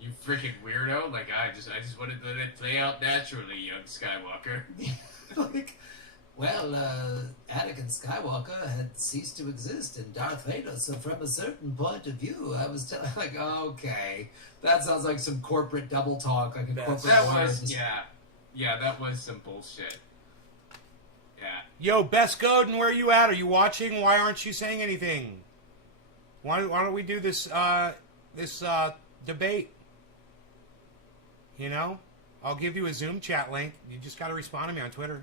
You freaking weirdo! Like I just wanted to let it play out naturally, young Skywalker. Like, well, Anakin Skywalker had ceased to exist in Darth Vader, so from a certain point of view, I was telling, like, okay, that sounds like some corporate double talk, like a corporate. That was that was some bullshit. Yeah. Yo, Best Godin, where are you at? Are you watching? Why aren't you saying anything? Why don't we do this debate? You know? I'll give you a Zoom chat link. You just got to respond to me on Twitter.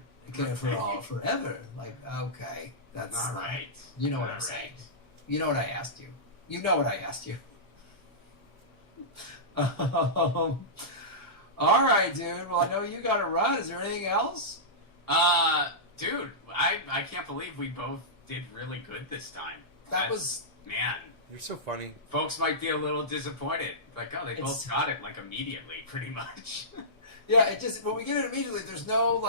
For all forever. Like, okay, that's all right. You know what I'm saying. You know what I asked you. You know what I asked you. All right, dude. Well, I know you got to run. Is there anything else? Dude, I can't believe we both did really good this time. Man. You're so funny. Folks might be a little disappointed. Like, oh, they both got it, like, immediately, pretty much. Yeah, when we get it immediately, there's no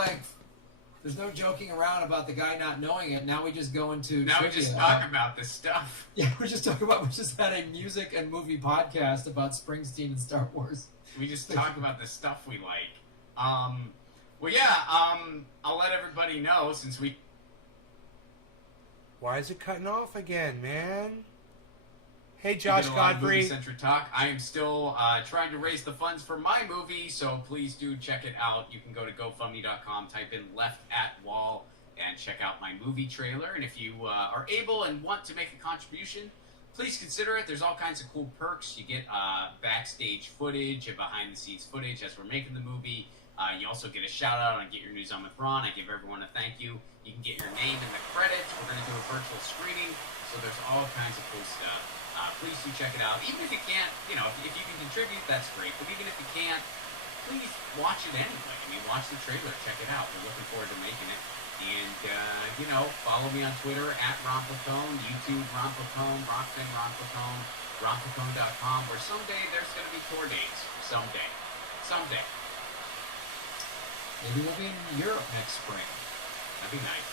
joking around about the guy not knowing it. Now we just go into Now we just talk about this stuff. Yeah, we just had a music and movie podcast about Springsteen and Star Wars. We just talk about the stuff we like. Well, yeah, I'll let everybody know since we... Why is it cutting off again, man? Hey, Josh Godfrey. Movie-centric talk. I am still trying to raise the funds for my movie, so please do check it out. You can go to GoFundMe.com, type in Left at Wall, and check out my movie trailer. And if you are able and want to make a contribution, please consider it. There's all kinds of cool perks. You get backstage footage and behind-the-scenes footage as we're making the movie. You also get a shout-out on Get Your News On with Ron. I give everyone a thank you. You can get your name in the credits. We're going to do a virtual screening, so there's all kinds of cool stuff. Please do check it out. Even if you can't, if you can contribute, that's great. But even if you can't, please watch it anyway. I mean, watch the trailer. Check it out. We're looking forward to making it. And, follow me on Twitter at Ron Placone, YouTube Ron Placone, Rockfin Ron Placone, RonPlacone.com, where someday there's going to be tour dates. Someday. Maybe we'll be in Europe next spring. That'd be nice.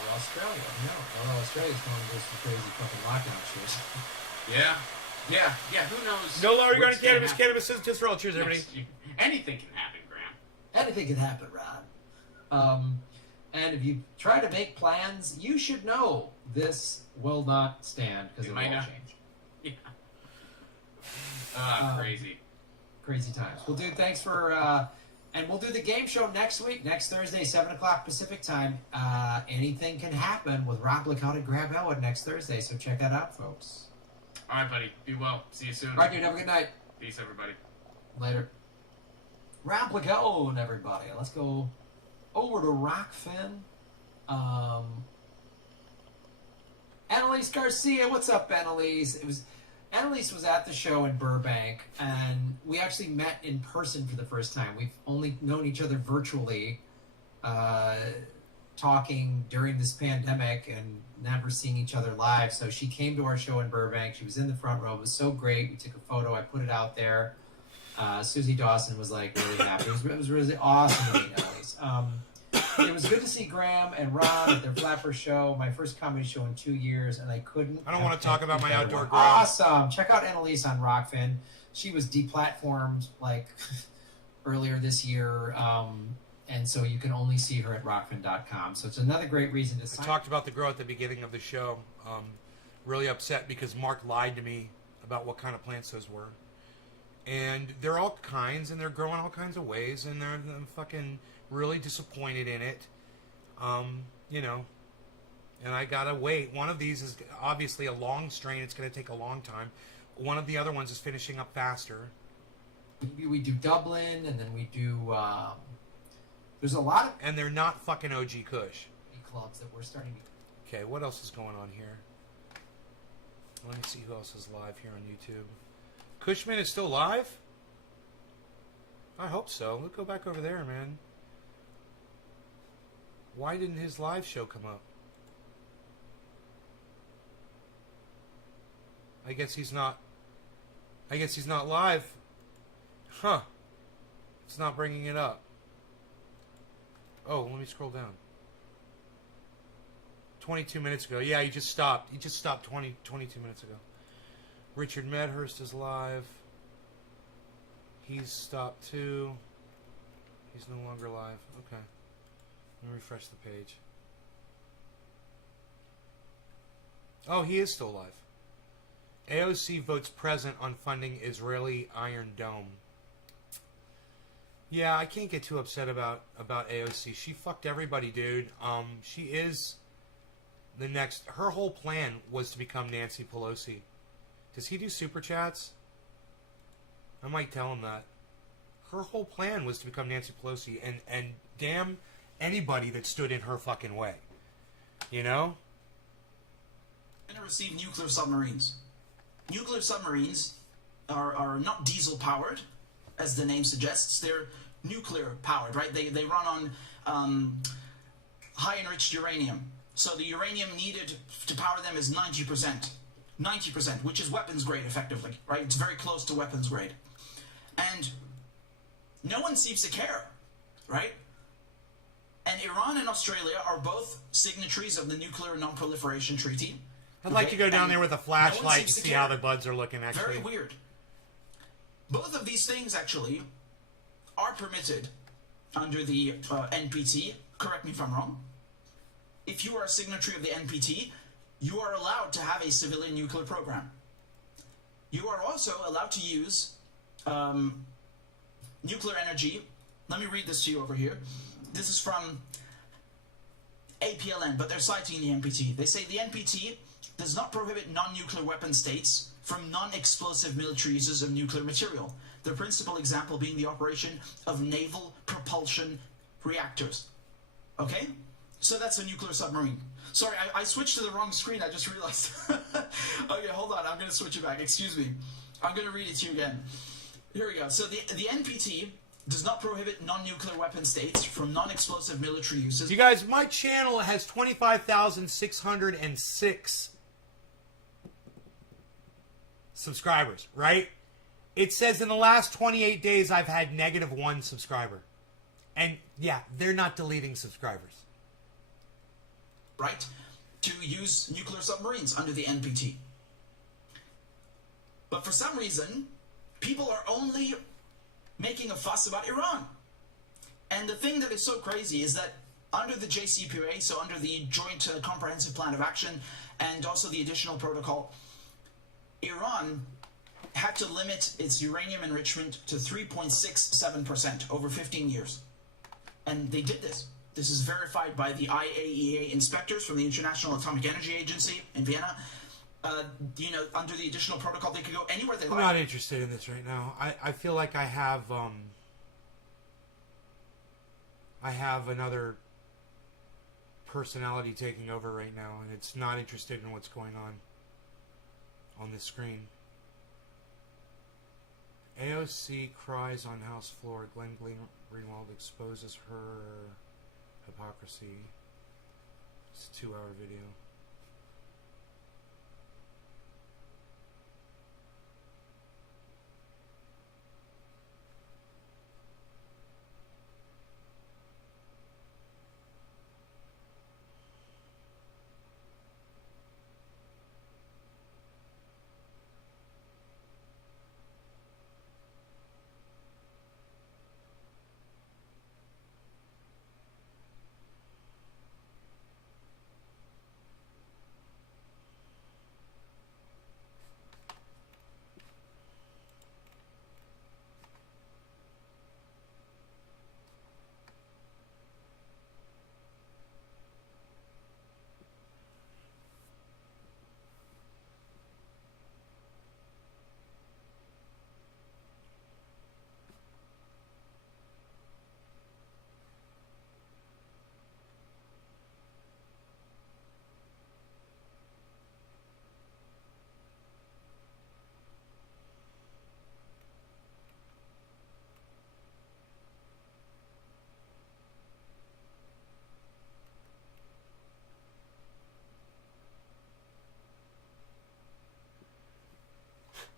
Or Australia. No. Although Australia's going to do some crazy fucking lockdown shit. Yeah, who knows? No longer going to what's cannabis. happen. Cannabis is just for all. Cheers, everybody. Anything can happen, Graham. Anything can happen, Ron. And if you try to make plans, you should know this will not stand because it will change. Yeah. Crazy. Crazy times. Well, dude, thanks for... and we'll do the game show next week, next Thursday, 7 o'clock Pacific time. Anything can happen with Rob Licott and Graham Elwood next Thursday, so check that out, folks. All right, buddy. Be well. See you soon. All right, dude. Have a good night. Peace, everybody. Later. Rob Licott, everybody. Let's go over to Rockfin. Annalise Garcia. What's up, Annalise? Annalise was at the show in Burbank, and we actually met in person for the first time. We've only known each other virtually, talking during this pandemic and never seeing each other live. So she came to our show in Burbank. She was in the front row. It was so great. We took a photo. I put it out there. Susie Dawson was like really happy. It was really awesome to meet Annalise. It was good to see Graham and Ron at their Flapper show, my first comedy show in 2 years, and I couldn't. I don't want to talk about my outdoor grow. Awesome. Check out Annalise on Rockfin. She was deplatformed like earlier this year, and so you can only see her at rockfin.com. So it's another great reason to sign. I talked about the grow at the beginning of the show. Really upset because Mark lied to me about what kind of plants those were. And they're all kinds, and they're growing all kinds of ways, and they're fucking really disappointed in it. And I gotta wait. One of these is obviously a long strain. It's gonna take a long time. One of the other ones is finishing up faster. We do Dublin, and then we do. There's a lot of. And they're not fucking OG Kush. Clubs that we're starting. Okay, what else is going on here? Let me see who else is live here on YouTube. Cushman is still live? I hope so. Let's go back over there, man. Why didn't his live show come up? I guess he's not live. Huh. It's not bringing it up. Oh, let me scroll down. 22 minutes ago. Yeah, he just stopped. He just stopped 22 minutes ago. Richard Medhurst is live. He's stopped too. He's no longer live. Okay. Let me refresh the page. Oh, he is still live. AOC votes present on funding Israeli Iron Dome. Yeah, I can't get too upset about AOC. She fucked everybody, dude. She is the next... Her whole plan was to become Nancy Pelosi. Does he do super chats? I might tell him that. Her whole plan was to become Nancy Pelosi, and damn anybody that stood in her fucking way. You know? Going to receive nuclear submarines. Nuclear submarines are not diesel powered, as the name suggests. They're nuclear powered, right? They run on high enriched uranium. So the uranium needed to power them is 90%. 90%, which is weapons grade effectively, right? It's very close to weapons grade. And no one seems to care, right? And Iran and Australia are both signatories of the Nuclear Non-Proliferation Treaty. I'd like to go down there with a flashlight to see how the buds are looking, actually. Very weird. Both of these things, actually, are permitted under the NPT. Correct me if I'm wrong. If you are a signatory of the NPT, you are allowed to have a civilian nuclear program. You are also allowed to use nuclear energy. Let me read this to you over here. This is from APLN, but they're citing the NPT. They say the NPT does not prohibit non-nuclear weapon states from non-explosive military uses of nuclear material. The principal example being the operation of naval propulsion reactors. Okay? So that's a nuclear submarine. Sorry, I switched to the wrong screen, I just realized. Okay, hold on, I'm going to switch it back. Excuse me. I'm going to read it to you again. Here we go. So the NPT does not prohibit non-nuclear weapon states from non-explosive military uses. You guys, my channel has 25,606 subscribers, right? It says in the last 28 days I've had -1 subscriber. And yeah, they're not deleting subscribers. Right? To use nuclear submarines under the NPT. But for some reason, people are only making a fuss about Iran. And the thing that is so crazy is that under the JCPOA, so under the Joint Comprehensive Plan of Action, and also the additional protocol, Iran had to limit its uranium enrichment to 3.67% over 15 years. And they did this. This is verified by the IAEA inspectors from the International Atomic Energy Agency in Vienna. Under the additional protocol, they could go anywhere they like. I'm not interested in this right now. I feel like I have another personality taking over right now, and it's not interested in what's going on this screen. AOC cries on House floor. Glenn Greenwald exposes her hypocrisy. It's a 2-hour video.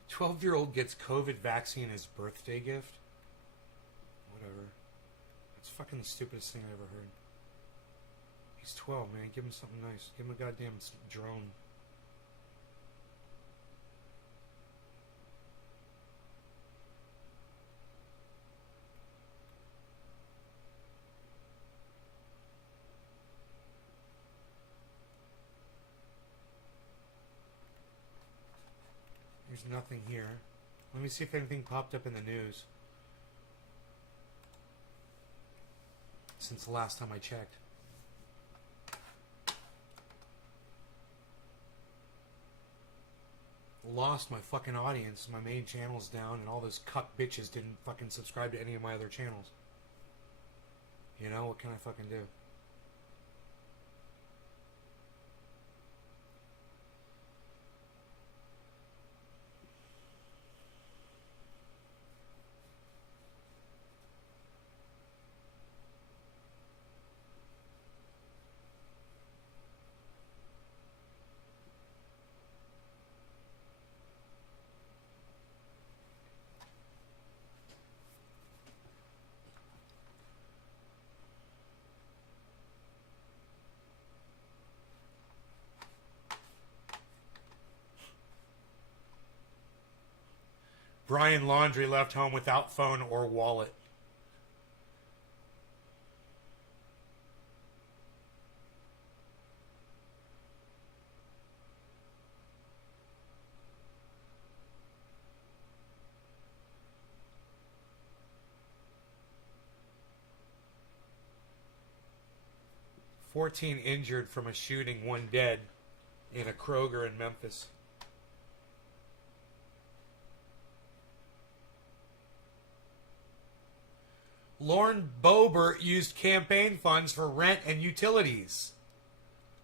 "12-year-old gets COVID vaccine as birthday gift." Whatever. That's fucking the stupidest thing I ever heard. He's 12, man. Give him something nice. Give him a goddamn drone. There's nothing here. Let me see if anything popped up in the news since the last time I checked. Lost my fucking audience. My main channel's down, and all those cuck bitches didn't fucking subscribe to any of my other channels. You know, what can I fucking do? Brian Laundrie left home without phone or wallet. 14 injured from a shooting, 1 dead in a Kroger in Memphis. Lauren Boebert used campaign funds for rent and utilities.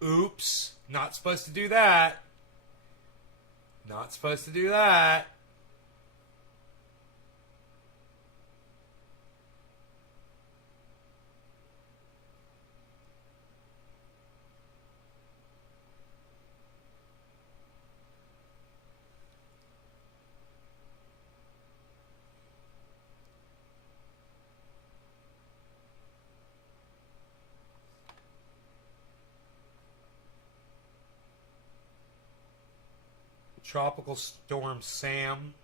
Oops. Not supposed to do that. Not supposed to do that. Tropical Storm Sam.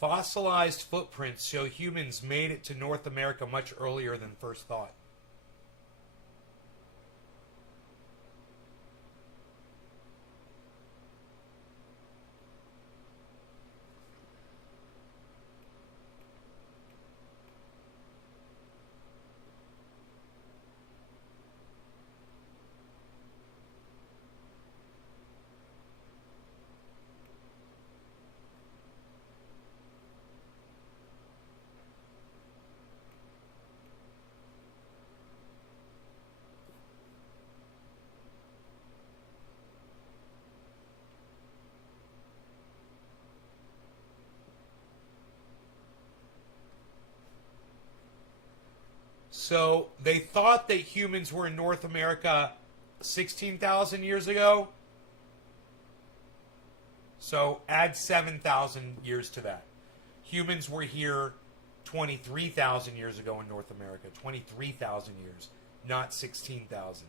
Fossilized footprints show humans made it to North America much earlier than first thought. So they thought that humans were in North America 16,000 years ago. So add 7,000 years to that. Humans were here 23,000 years ago in North America. 23,000 years, not 16,000.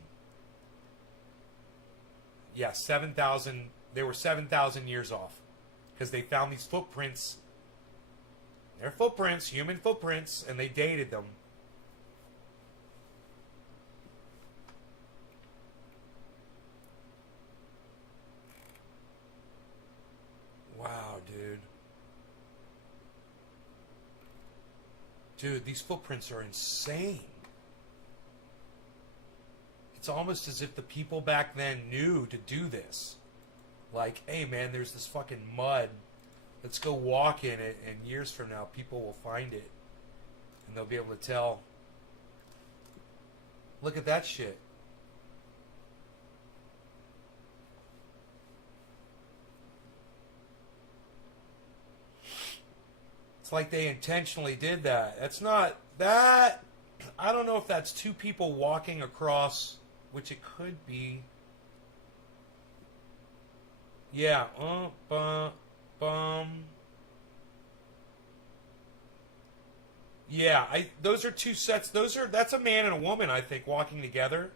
Yeah, 7,000. They were 7,000 years off because they found these footprints. They're footprints, human footprints, and they dated them. Wow, dude. Dude, these footprints are insane. It's almost as if the people back then knew to do this. Like, hey man, there's this fucking mud. Let's go walk in it, and years from now, people will find it. And they'll be able to tell. Look at that shit. It's like they intentionally did that. That's not that. I don't know if that's two people walking across, which it could be. Yeah. Yeah. Those are two sets. That's a man and a woman, I think, walking together.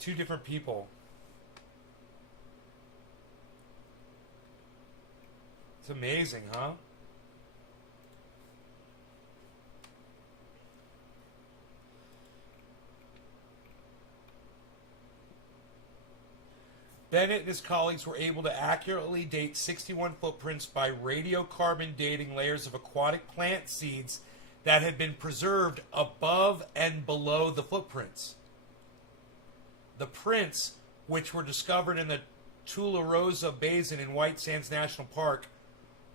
Two different people. It's amazing, huh? Bennett and his colleagues were able to accurately date 61 footprints by radiocarbon dating layers of aquatic plant seeds that had been preserved above and below the footprints. The prints, which were discovered in the Teula Basin in White Sands National Park,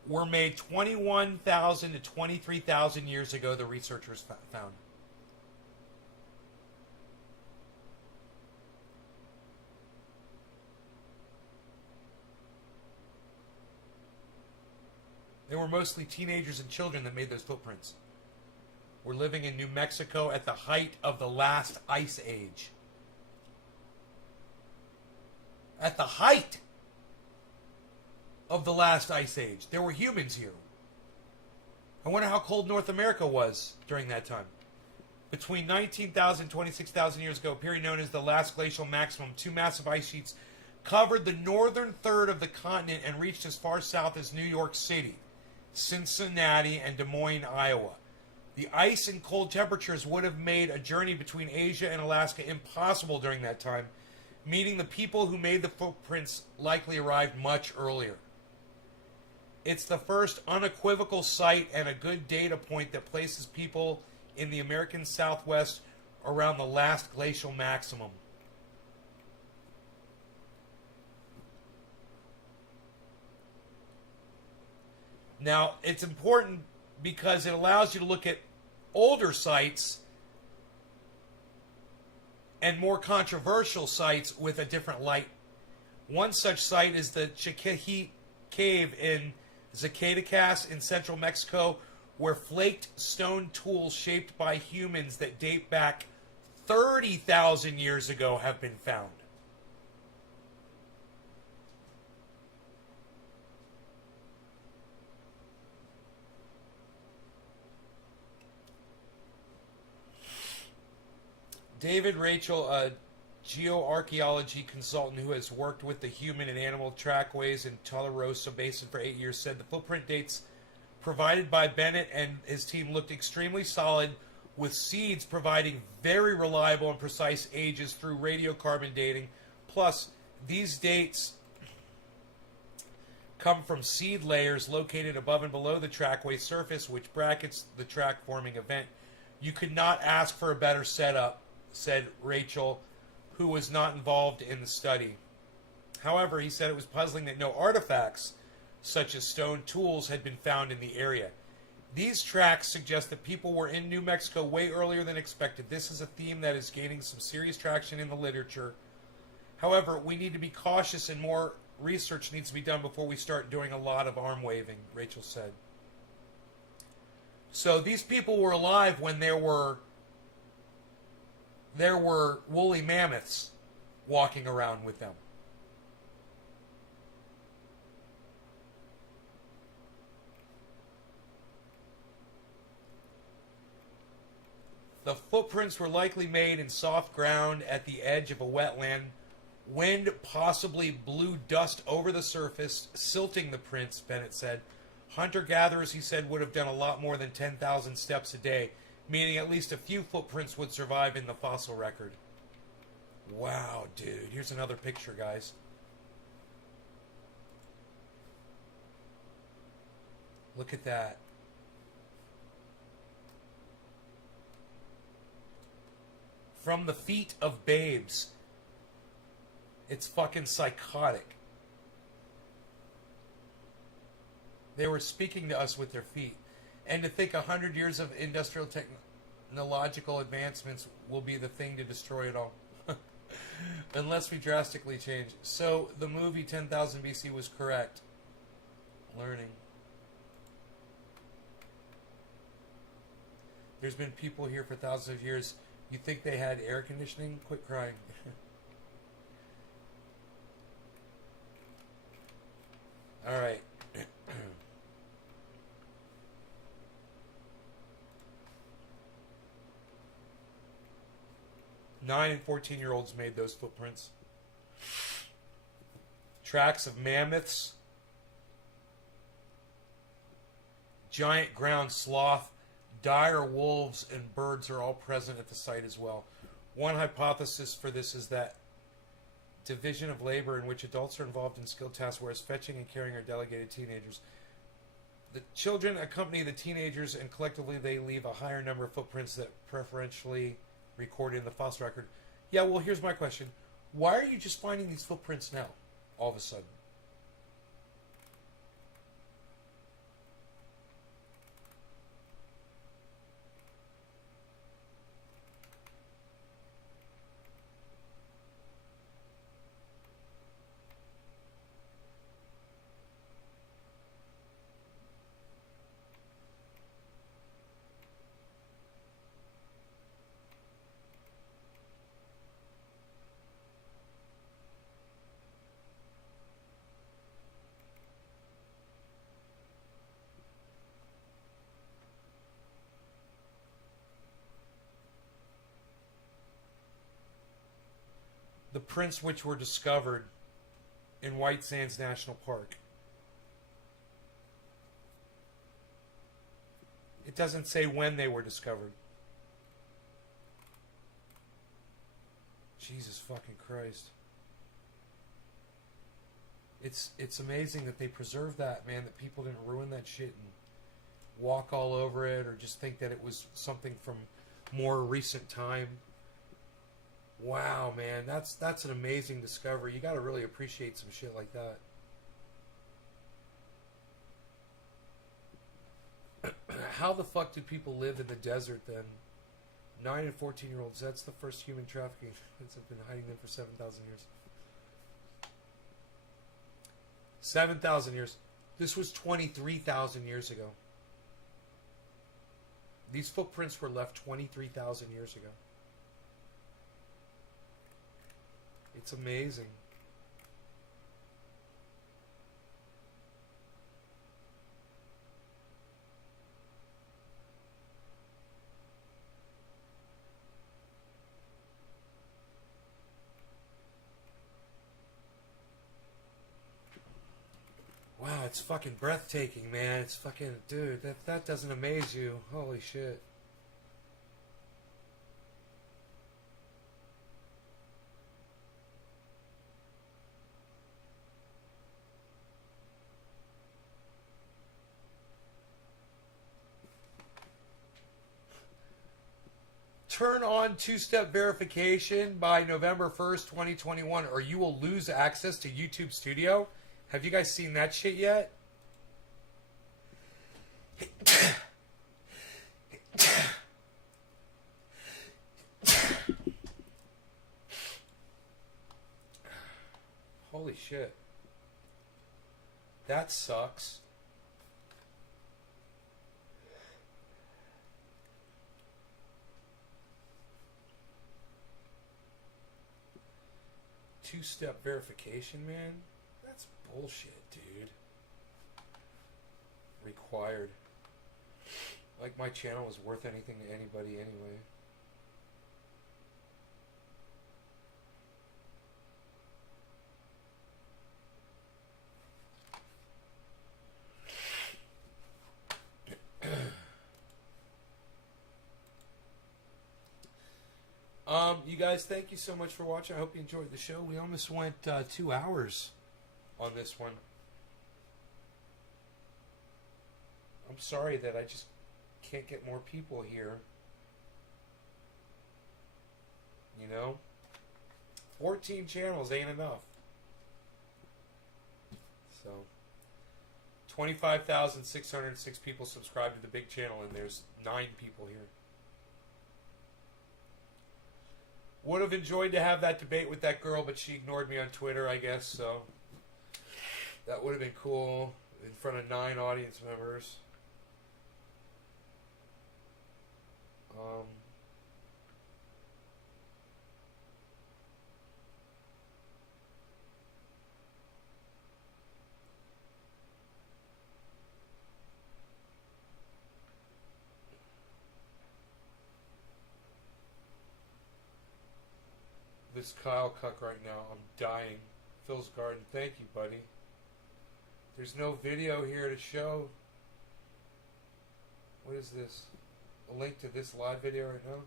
were made 21,000 to 23,000 years ago, the researchers found. They were mostly teenagers and children that made those footprints. We're living in New Mexico at the height of the last ice age. At the height of the last ice age. There were humans here. I wonder how cold North America was during that time. Between 19,000 and 26,000 years ago, a period known as the last glacial maximum, two massive ice sheets covered the northern third of the continent and reached as far south as New York City, Cincinnati, and Des Moines, Iowa. The ice and cold temperatures would have made a journey between Asia and Alaska impossible during that time, meaning the people who made the footprints likely arrived much earlier. It's the first unequivocal site and a good data point that places people in the American Southwest around the last glacial maximum. Now, it's important because it allows you to look at older sites and more controversial sites with a different light. One such site is the Chiquihue Cave in Zacatecas in central Mexico, where flaked stone tools shaped by humans that date back 30,000 years ago have been found. David Rachel, a geoarchaeology consultant who has worked with the human and animal trackways in Tularosa Basin for 8 years, said the footprint dates provided by Bennett and his team looked extremely solid, with seeds providing very reliable and precise ages through radiocarbon dating. Plus, these dates come from seed layers located above and below the trackway surface, which brackets the track forming event. You could not ask for a better setup, said Rachel, who was not involved in the study. However, he said it was puzzling that no artifacts, such as stone tools, had been found in the area. These tracks suggest that people were in New Mexico way earlier than expected. This is a theme that is gaining some serious traction in the literature. However, we need to be cautious and more research needs to be done before we start doing a lot of arm waving, Rachel said. So these people were alive when there were woolly mammoths walking around with them. The footprints were likely made in soft ground at the edge of a wetland. Wind possibly blew dust over the surface, silting the prints, Bennett said. Hunter-gatherers, he said, would have done a lot more than 10,000 steps a day, meaning at least a few footprints would survive in the fossil record. Wow, dude. Here's another picture, guys. Look at that. From the feet of babes. It's fucking psychotic. They were speaking to us with their feet. And to think 100 years of industrial technological advancements will be the thing to destroy it all. Unless we drastically change. So, the movie 10,000 BC was correct. Learning. There's been people here for thousands of years. You think they had air conditioning? Quit crying. Alright. 9 and 14-year-olds made those footprints. Tracks of mammoths, giant ground sloth, dire wolves, and birds are all present at the site as well. One hypothesis for this is that division of labor in which adults are involved in skilled tasks, whereas fetching and carrying are delegated teenagers. The children accompany the teenagers, and collectively they leave a higher number of footprints that preferentially recorded in the fossil record. Yeah, well, here's my question. Why are you just finding these footprints now, all of a sudden? The prints which were discovered in White Sands National Park. It doesn't say when they were discovered. Jesus fucking Christ. It's amazing that they preserved that, man, that people didn't ruin that shit and walk all over it or just think that it was something from more recent time. Wow, man, that's an amazing discovery. You got to really appreciate some shit like that. How the fuck did people live in the desert then? 9 and 14-year-olds, that's the first human trafficking. It's been hiding them for 7,000 years. 7,000 years. This was 23,000 years ago. These footprints were left 23,000 years ago. It's amazing. Wow, it's fucking breathtaking, man. It's fucking, dude, that doesn't amaze you. Holy shit. Turn on two-step verification by November 1st, 2021, or you will lose access to YouTube Studio. Have you guys seen that shit yet? Holy shit. That sucks. Two-step verification, man? That's bullshit, dude. Required. Like my channel is worth anything to anybody anyway. You guys, thank you so much for watching. I hope you enjoyed the show. We almost went 2 hours on this one. I'm sorry that I just can't get more people here. You know? 14 channels ain't enough. So, 25,606 people subscribe to the big channel, and there's 9 people here. Would have enjoyed to have that debate with that girl, but she ignored me on Twitter, I guess, so that would have been cool in front of 9 audience members. This Kyle Cuck right now, I'm dying. Phil's Garden, thank you, buddy. There's no video here to show. What is this? A link to this live video right now?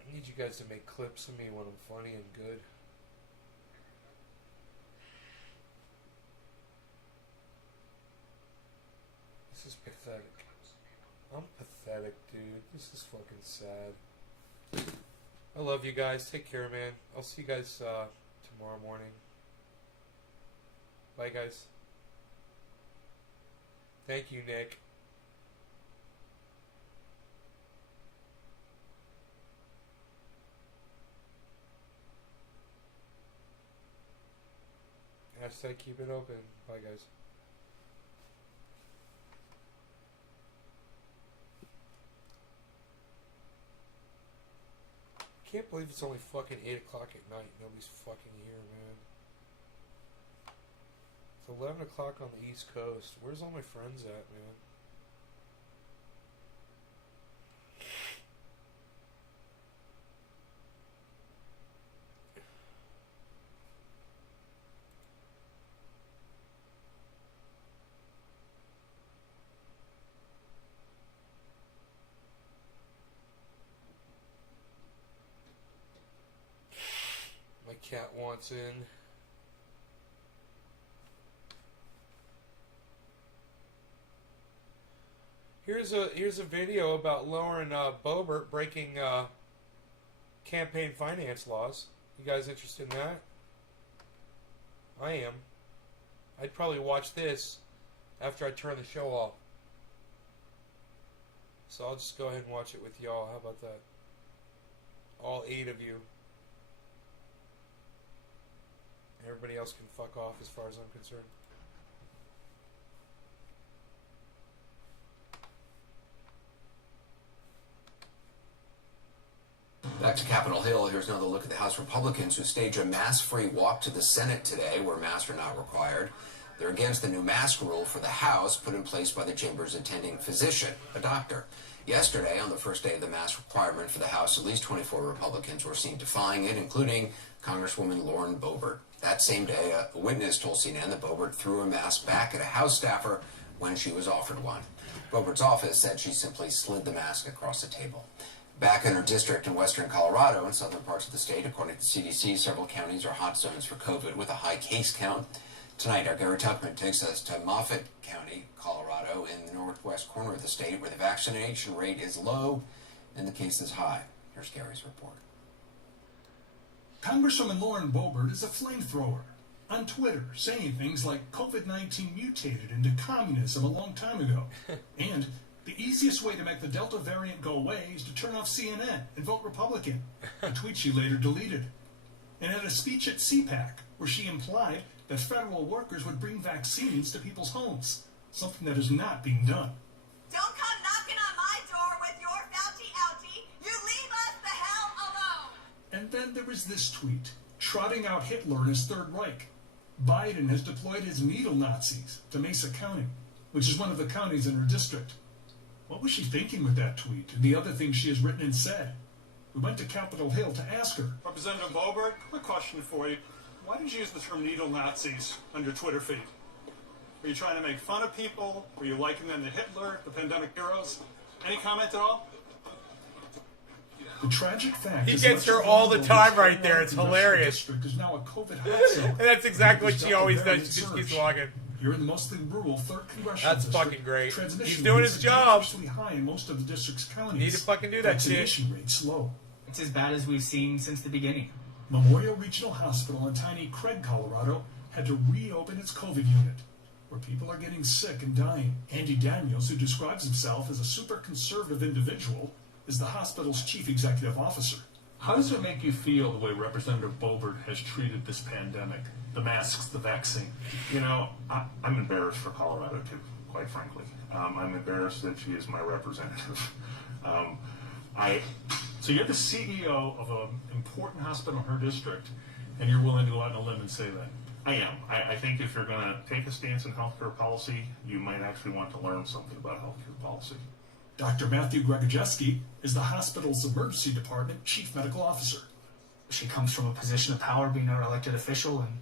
I need you guys to make clips of me when I'm funny and good. This is pathetic. I'm pathetic, dude. This is fucking sad. I love you guys. Take care, man. I'll see you guys tomorrow morning. Bye, guys. Thank you, Nick. Hashtag keep it open. Bye, guys. Can't believe it's only fucking 8 o'clock at night. Nobody's fucking here, man. It's 11 o'clock on the East Coast. Where's all my friends at, man? Cat wants in. Here's a video about Lauren Boebert breaking campaign finance laws. You guys interested in that? I am. I'd probably watch this after I turn the show off. So I'll just go ahead and watch it with y'all. How about that? All 8 of you. Everybody else can fuck off as far as I'm concerned. Back to Capitol Hill, here's another look at the House Republicans who stage a mask-free walk to the Senate today, where masks are not required. They're against the new mask rule for the House put in place by the chamber's attending physician, a doctor. Yesterday, on the first day of the mask requirement for the House, at least 24 Republicans were seen defying it, including Congresswoman Lauren Boebert. That same day, a witness told CNN that Boebert threw a mask back at a House staffer when she was offered one. Boebert's office said she simply slid the mask across the table. Back in her district in western Colorado and southern parts of the state, according to CDC, several counties are hot zones for COVID with a high case count. Tonight, our Gary Tuckman takes us to Moffat County, Colorado, in the northwest corner of the state, where the vaccination rate is low and the cases high. Here's Gary's report. Congresswoman Lauren Boebert is a flamethrower on Twitter, saying things like COVID-19 mutated into communism a long time ago, and the easiest way to make the Delta variant go away is to turn off CNN and vote Republican, a tweet she later deleted. And at a speech at CPAC, where she implied that federal workers would bring vaccines to people's homes, something that is not being done. Don't come knocking on my door with your Fauci ouchie. You leave us the hell alone. And then there was this tweet, trotting out Hitler and his Third Reich. Biden has deployed his needle Nazis to Mesa County, which is one of the counties in her district. What was she thinking with that tweet and the other things she has written and said? We went to Capitol Hill to ask her. Representative Boebert, quick question for you. Why did you use the term needle Nazis on your Twitter feed? Were you trying to make fun of people? Were you likening them to Hitler, the pandemic heroes? Any comment at all? The tragic fact he gets her all the time right there. It's hilarious. District is now a COVID hot zone. And that's exactly what she always does. She just keeps walking. You're in the mostly rural 3rd Congressional That's District. fucking great. Transmission He's doing his job. High in most of the district's counties. Need to fucking do that Vaccination rates low. It's as bad as we've seen since the beginning. Memorial Regional Hospital in tiny Craig, Colorado, had to reopen its COVID unit, where people are getting sick and dying. Andy Daniels, who describes himself as a super conservative individual, is the hospital's chief executive officer. How does it make you feel the way Representative Boebert has treated this pandemic? The masks, the vaccine. You know, I'm embarrassed for Colorado, too, quite frankly. I'm embarrassed that she is my representative. So you're the CEO of an important hospital in her district, and you're willing to go out on a limb and say that? I am. I think if you're going to take a stance in healthcare policy, you might actually want to learn something about healthcare policy. Dr. Matthew Gregorzeski is the hospital's emergency department chief medical officer. She comes from a position of power, being an elected official, and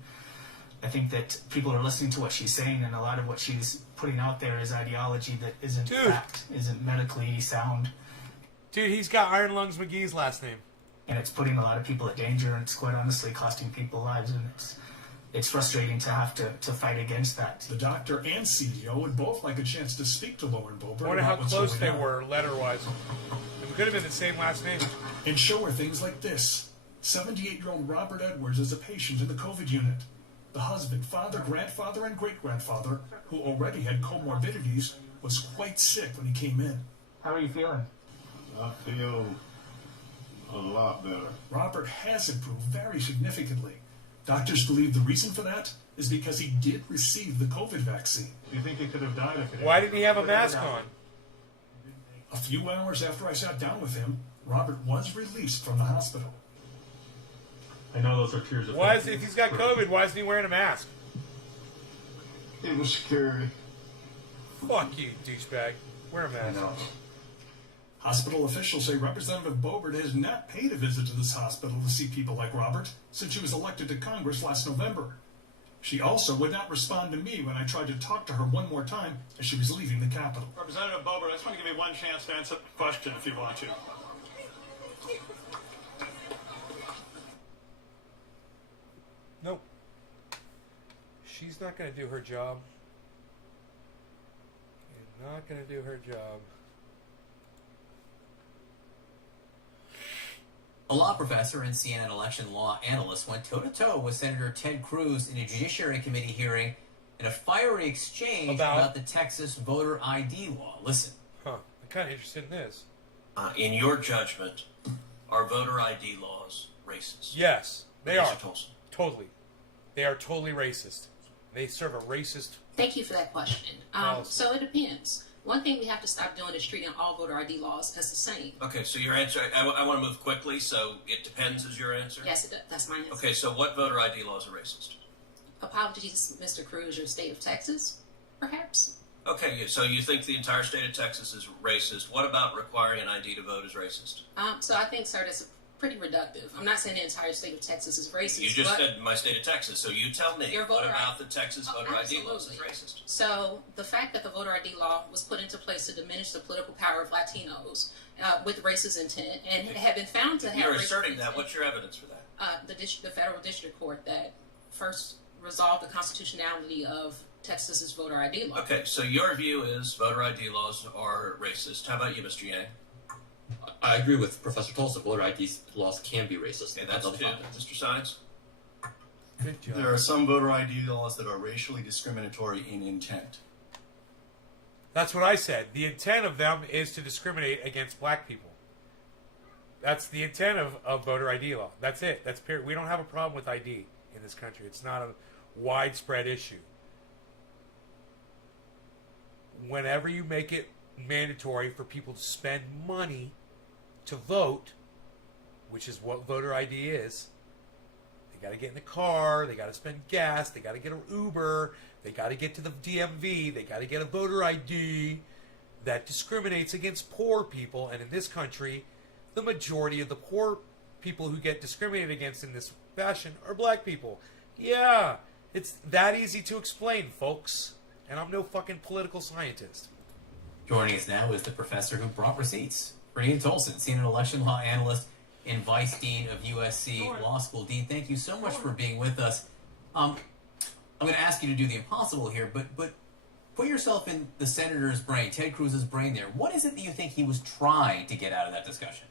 I think that people are listening to what she's saying, and a lot of what she's putting out there is ideology that isn't fact, isn't medically sound. Dude, he's got Iron Lungs McGee's last name. And it's putting a lot of people at danger, and it's quite honestly costing people lives, and it's frustrating to have to fight against that. The doctor and CEO would both like a chance to speak to Lauren Boebert. I wonder how close they were, letter-wise. It could have been the same last name. And show her things like this. 78-year-old Robert Edwards is a patient in the COVID unit. The husband, father, grandfather, and great-grandfather, who already had comorbidities, was quite sick when he came in. How are you feeling? I feel a lot better. Robert has improved very significantly. Doctors believe the reason for that is because he did receive the COVID vaccine. Do you think he could have died if it Why didn't he have a mask on? A few hours after I sat down with him, Robert was released from the hospital. I know those are tears of If he's got COVID, why isn't he wearing a mask? It was scary. Fuck you, douchebag. Wear a mask. Hospital officials say Representative Boebert has not paid a visit to this hospital to see people like Robert since she was elected to Congress last November. She also would not respond to me when I tried to talk to her one more time as she was leaving the Capitol. Representative Boebert, I just want to give you one chance to answer the question if you want to. she's not going to do her job. She's not going to do her job. A law professor and CNN election law analyst went toe-to-toe with Senator Ted Cruz in a Judiciary Committee hearing in a fiery exchange about the Texas voter ID law. Listen. Huh. I'm kind of interested in this. In your judgment, are voter ID laws racist? Yes, they are. Tulsa. Totally. They are totally racist. They serve a racist... Thank you for that question. So it depends. One thing we have to stop doing is treating all voter ID laws as the same. Okay, so your answer, I want to move quickly, so it depends is your answer? Yes, that's my answer. Okay, so what voter ID laws are racist? Apologies, Mr. Cruz, your state of Texas, perhaps? Okay, so you think the entire state of Texas is racist. What about requiring an ID to vote is racist? So I think, sir, that's pretty reductive. I'm not saying the entire state of Texas is racist. You just said my state of Texas, so you tell me, what about the Texas voter ID laws is racist? So the fact that the voter ID law was put into place to diminish the political power of Latinos with racist intent and have been found to have... You're asserting that. What's your evidence for that? The federal district court that first resolved the constitutionality of Texas's voter ID law. Okay, so your view is voter ID laws are racist. How about you, Mr. Yang? I agree with Professor Tulsa. Voter ID laws can be racist. Okay, that's two. Mr. Science? There are some voter ID laws that are racially discriminatory in intent. That's what I said. The intent of them is to discriminate against black people. That's the intent of voter ID law. That's it. That's period. We don't have a problem with ID in this country. It's not a widespread issue. Whenever you make it mandatory for people to spend money to vote, which is what voter ID is, they got to get in the car, they got to spend gas, they got to get an Uber, they got to get to the DMV, they got to get a voter ID that discriminates against poor people. And in this country, the majority of the poor people who get discriminated against in this fashion are black people. Yeah, it's that easy to explain, folks. And I'm no fucking political scientist. Joining us now is the professor who brought receipts, Ian Tolson, CNN election law analyst and vice dean of USC Law School. Dean, thank you so much for being with us. I'm going to ask you to do the impossible here, but put yourself in the senator's brain, Ted Cruz's brain there. What is it that you think he was trying to get out of that discussion?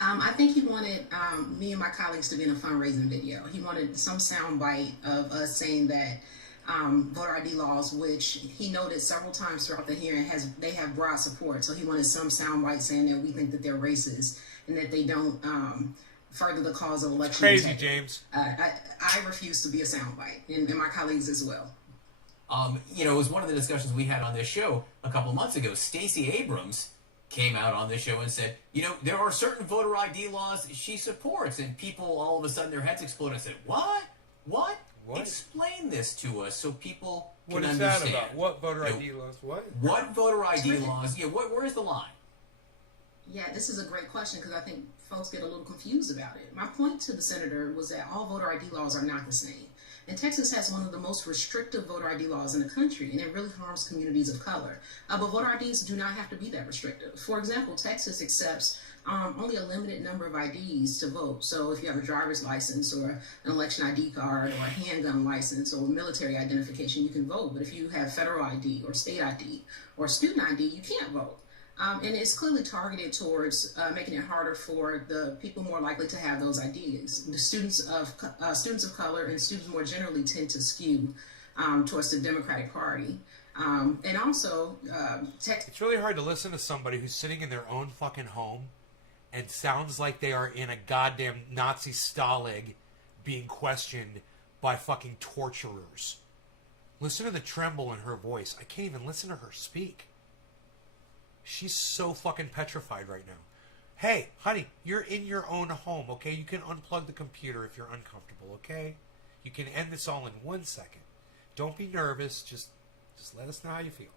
I think he wanted me and my colleagues to be in a fundraising video. He wanted some soundbite of us saying that voter ID laws, which he noted several times throughout the hearing, they have broad support. So he wanted some soundbite saying that we think that they're racist and that they don't further the cause of election. It's crazy, James. I refuse to be a soundbite, and my colleagues as well. It was one of the discussions we had on this show a couple months ago. Stacey Abrams came out on this show and said, there are certain voter ID laws she supports, and people all of a sudden their heads exploded and said, What? Explain this to us so people can understand. What is that about? What voter ID laws? What voter ID laws? Yeah, where's the line? Yeah, this is a great question because I think folks get a little confused about it. My point to the senator was that all voter ID laws are not the same. And Texas has one of the most restrictive voter ID laws in the country, and it really harms communities of color. But voter IDs do not have to be that restrictive. For example, Texas accepts only a limited number of IDs to vote. So if you have a driver's license or an election ID card or a handgun license or military identification, you can vote. But if you have federal ID or state ID or student ID, you can't vote. And it's clearly targeted towards making it harder for the people more likely to have those IDs. The students of color and students more generally tend to skew towards the Democratic Party. And also, it's really hard to listen to somebody who's sitting in their own fucking home and sounds like they are in a goddamn Nazi stalag being questioned by fucking torturers. Listen to the tremble in her voice. I can't even listen to her speak. She's so fucking petrified right now. Hey, honey, you're in your own home, okay? You can unplug the computer if you're uncomfortable, okay? You can end this all in 1 second. Don't be nervous. Just let us know how you feel.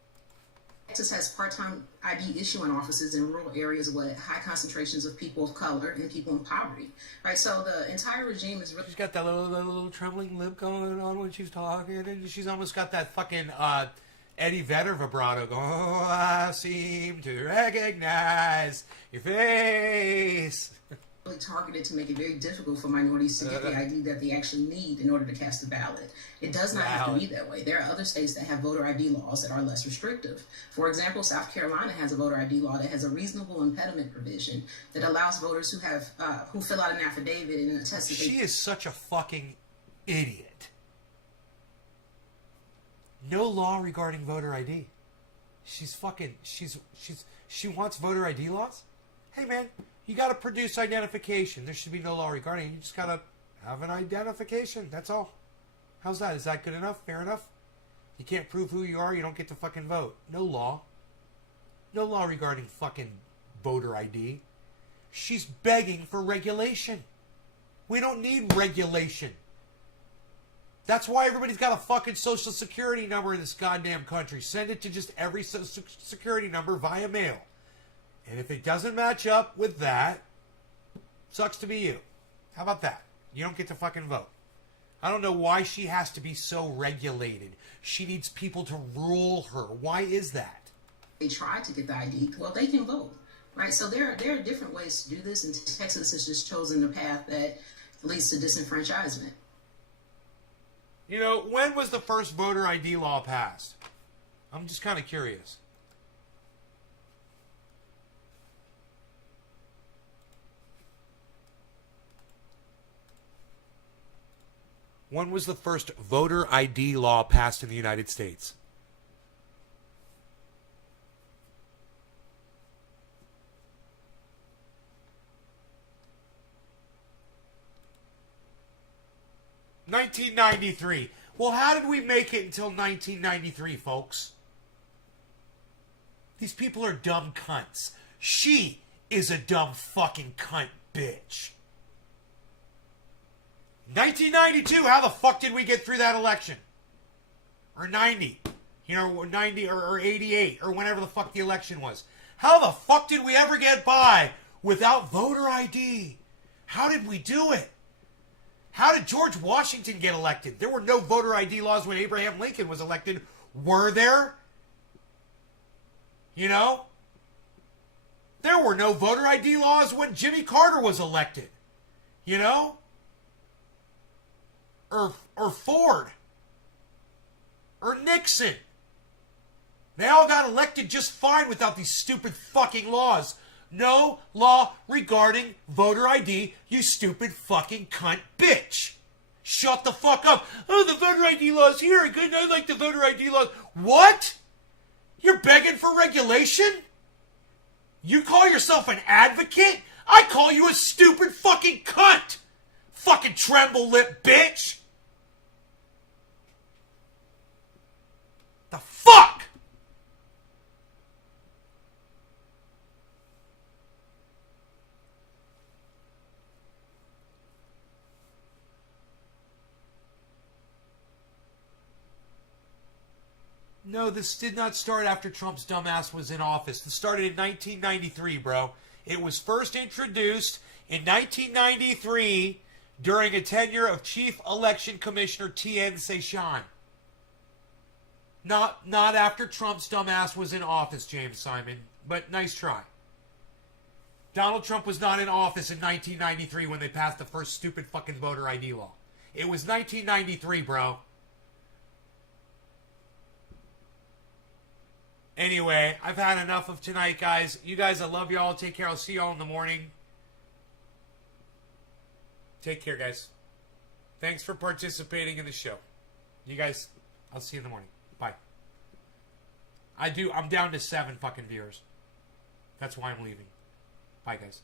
Texas has part-time ID issuing offices in rural areas with high concentrations of people of color and people in poverty, right? So the entire regime is really... She's got that little trembling lip going on when she's talking, and she's almost got that fucking Eddie Vedder vibrato going, oh, I seem to recognize your face. strategically targeted to make it very difficult for minorities to get the ID that they actually need in order to cast a ballot. It does not have to be that way. There are other states that have voter ID laws that are less restrictive. For example, South Carolina has a voter ID law that has a reasonable impediment provision that allows voters who have who fill out an affidavit and attest that She is such a fucking idiot. No law regarding voter ID. She wants voter ID laws? Hey man, you gotta produce identification. There should be no law regarding it. You just gotta have an identification. That's all. How's that? Is that good enough? Fair enough? You can't prove who you are, you don't get to fucking vote. No law. No law regarding fucking voter ID. She's begging for regulation. We don't need regulation. That's why everybody's got a fucking social security number in this goddamn country. Send it to just every social security number via mail. And if it doesn't match up with that, sucks to be you. How about that? You don't get to fucking vote. I don't know why she has to be so regulated. She needs people to rule her. Why is that? They tried to get the ID. Well, they can vote, right? So there are different ways to do this, and Texas has just chosen the path that leads to disenfranchisement. You know, when was the first voter ID law passed? I'm just kind of curious. When was the first voter ID law passed in the United States? $1993. Well, how did we make it until 1993, folks? These people are dumb cunts. She is a dumb fucking cunt bitch. 1992, how the fuck did we get through that election? Or 90. You know, 90 or 88, or whenever the fuck the election was. How the fuck did we ever get by without voter ID? How did we do it? How did George Washington get elected? There were no voter ID laws when Abraham Lincoln was elected. Were there? You know? There were no voter ID laws when Jimmy Carter was elected. You know? Or Ford. Or Nixon. They all got elected just fine without these stupid fucking laws. No law regarding voter ID, you stupid fucking cunt bitch. Shut the fuck up. Oh, the voter ID laws here are good. I like the voter ID laws. What? You're begging for regulation? You call yourself an advocate? I call you a stupid fucking cunt. Fucking tremble lip bitch. The fuck? No, this did not start after Trump's dumbass was in office. This started in 1993, bro. It was first introduced in 1993 during a tenure of Chief Election Commissioner T.N. Seshan. Not after Trump's dumbass was in office, James Simon. But nice try. Donald Trump was not in office in 1993 when they passed the first stupid fucking voter ID law. It was 1993, bro. Anyway, I've had enough of tonight, guys. You guys, I love y'all. Take care. I'll see y'all in the morning. Take care, guys. Thanks for participating in the show. You guys, I'll see you in the morning. Bye. I'm down to 7 fucking viewers. That's why I'm leaving. Bye, guys.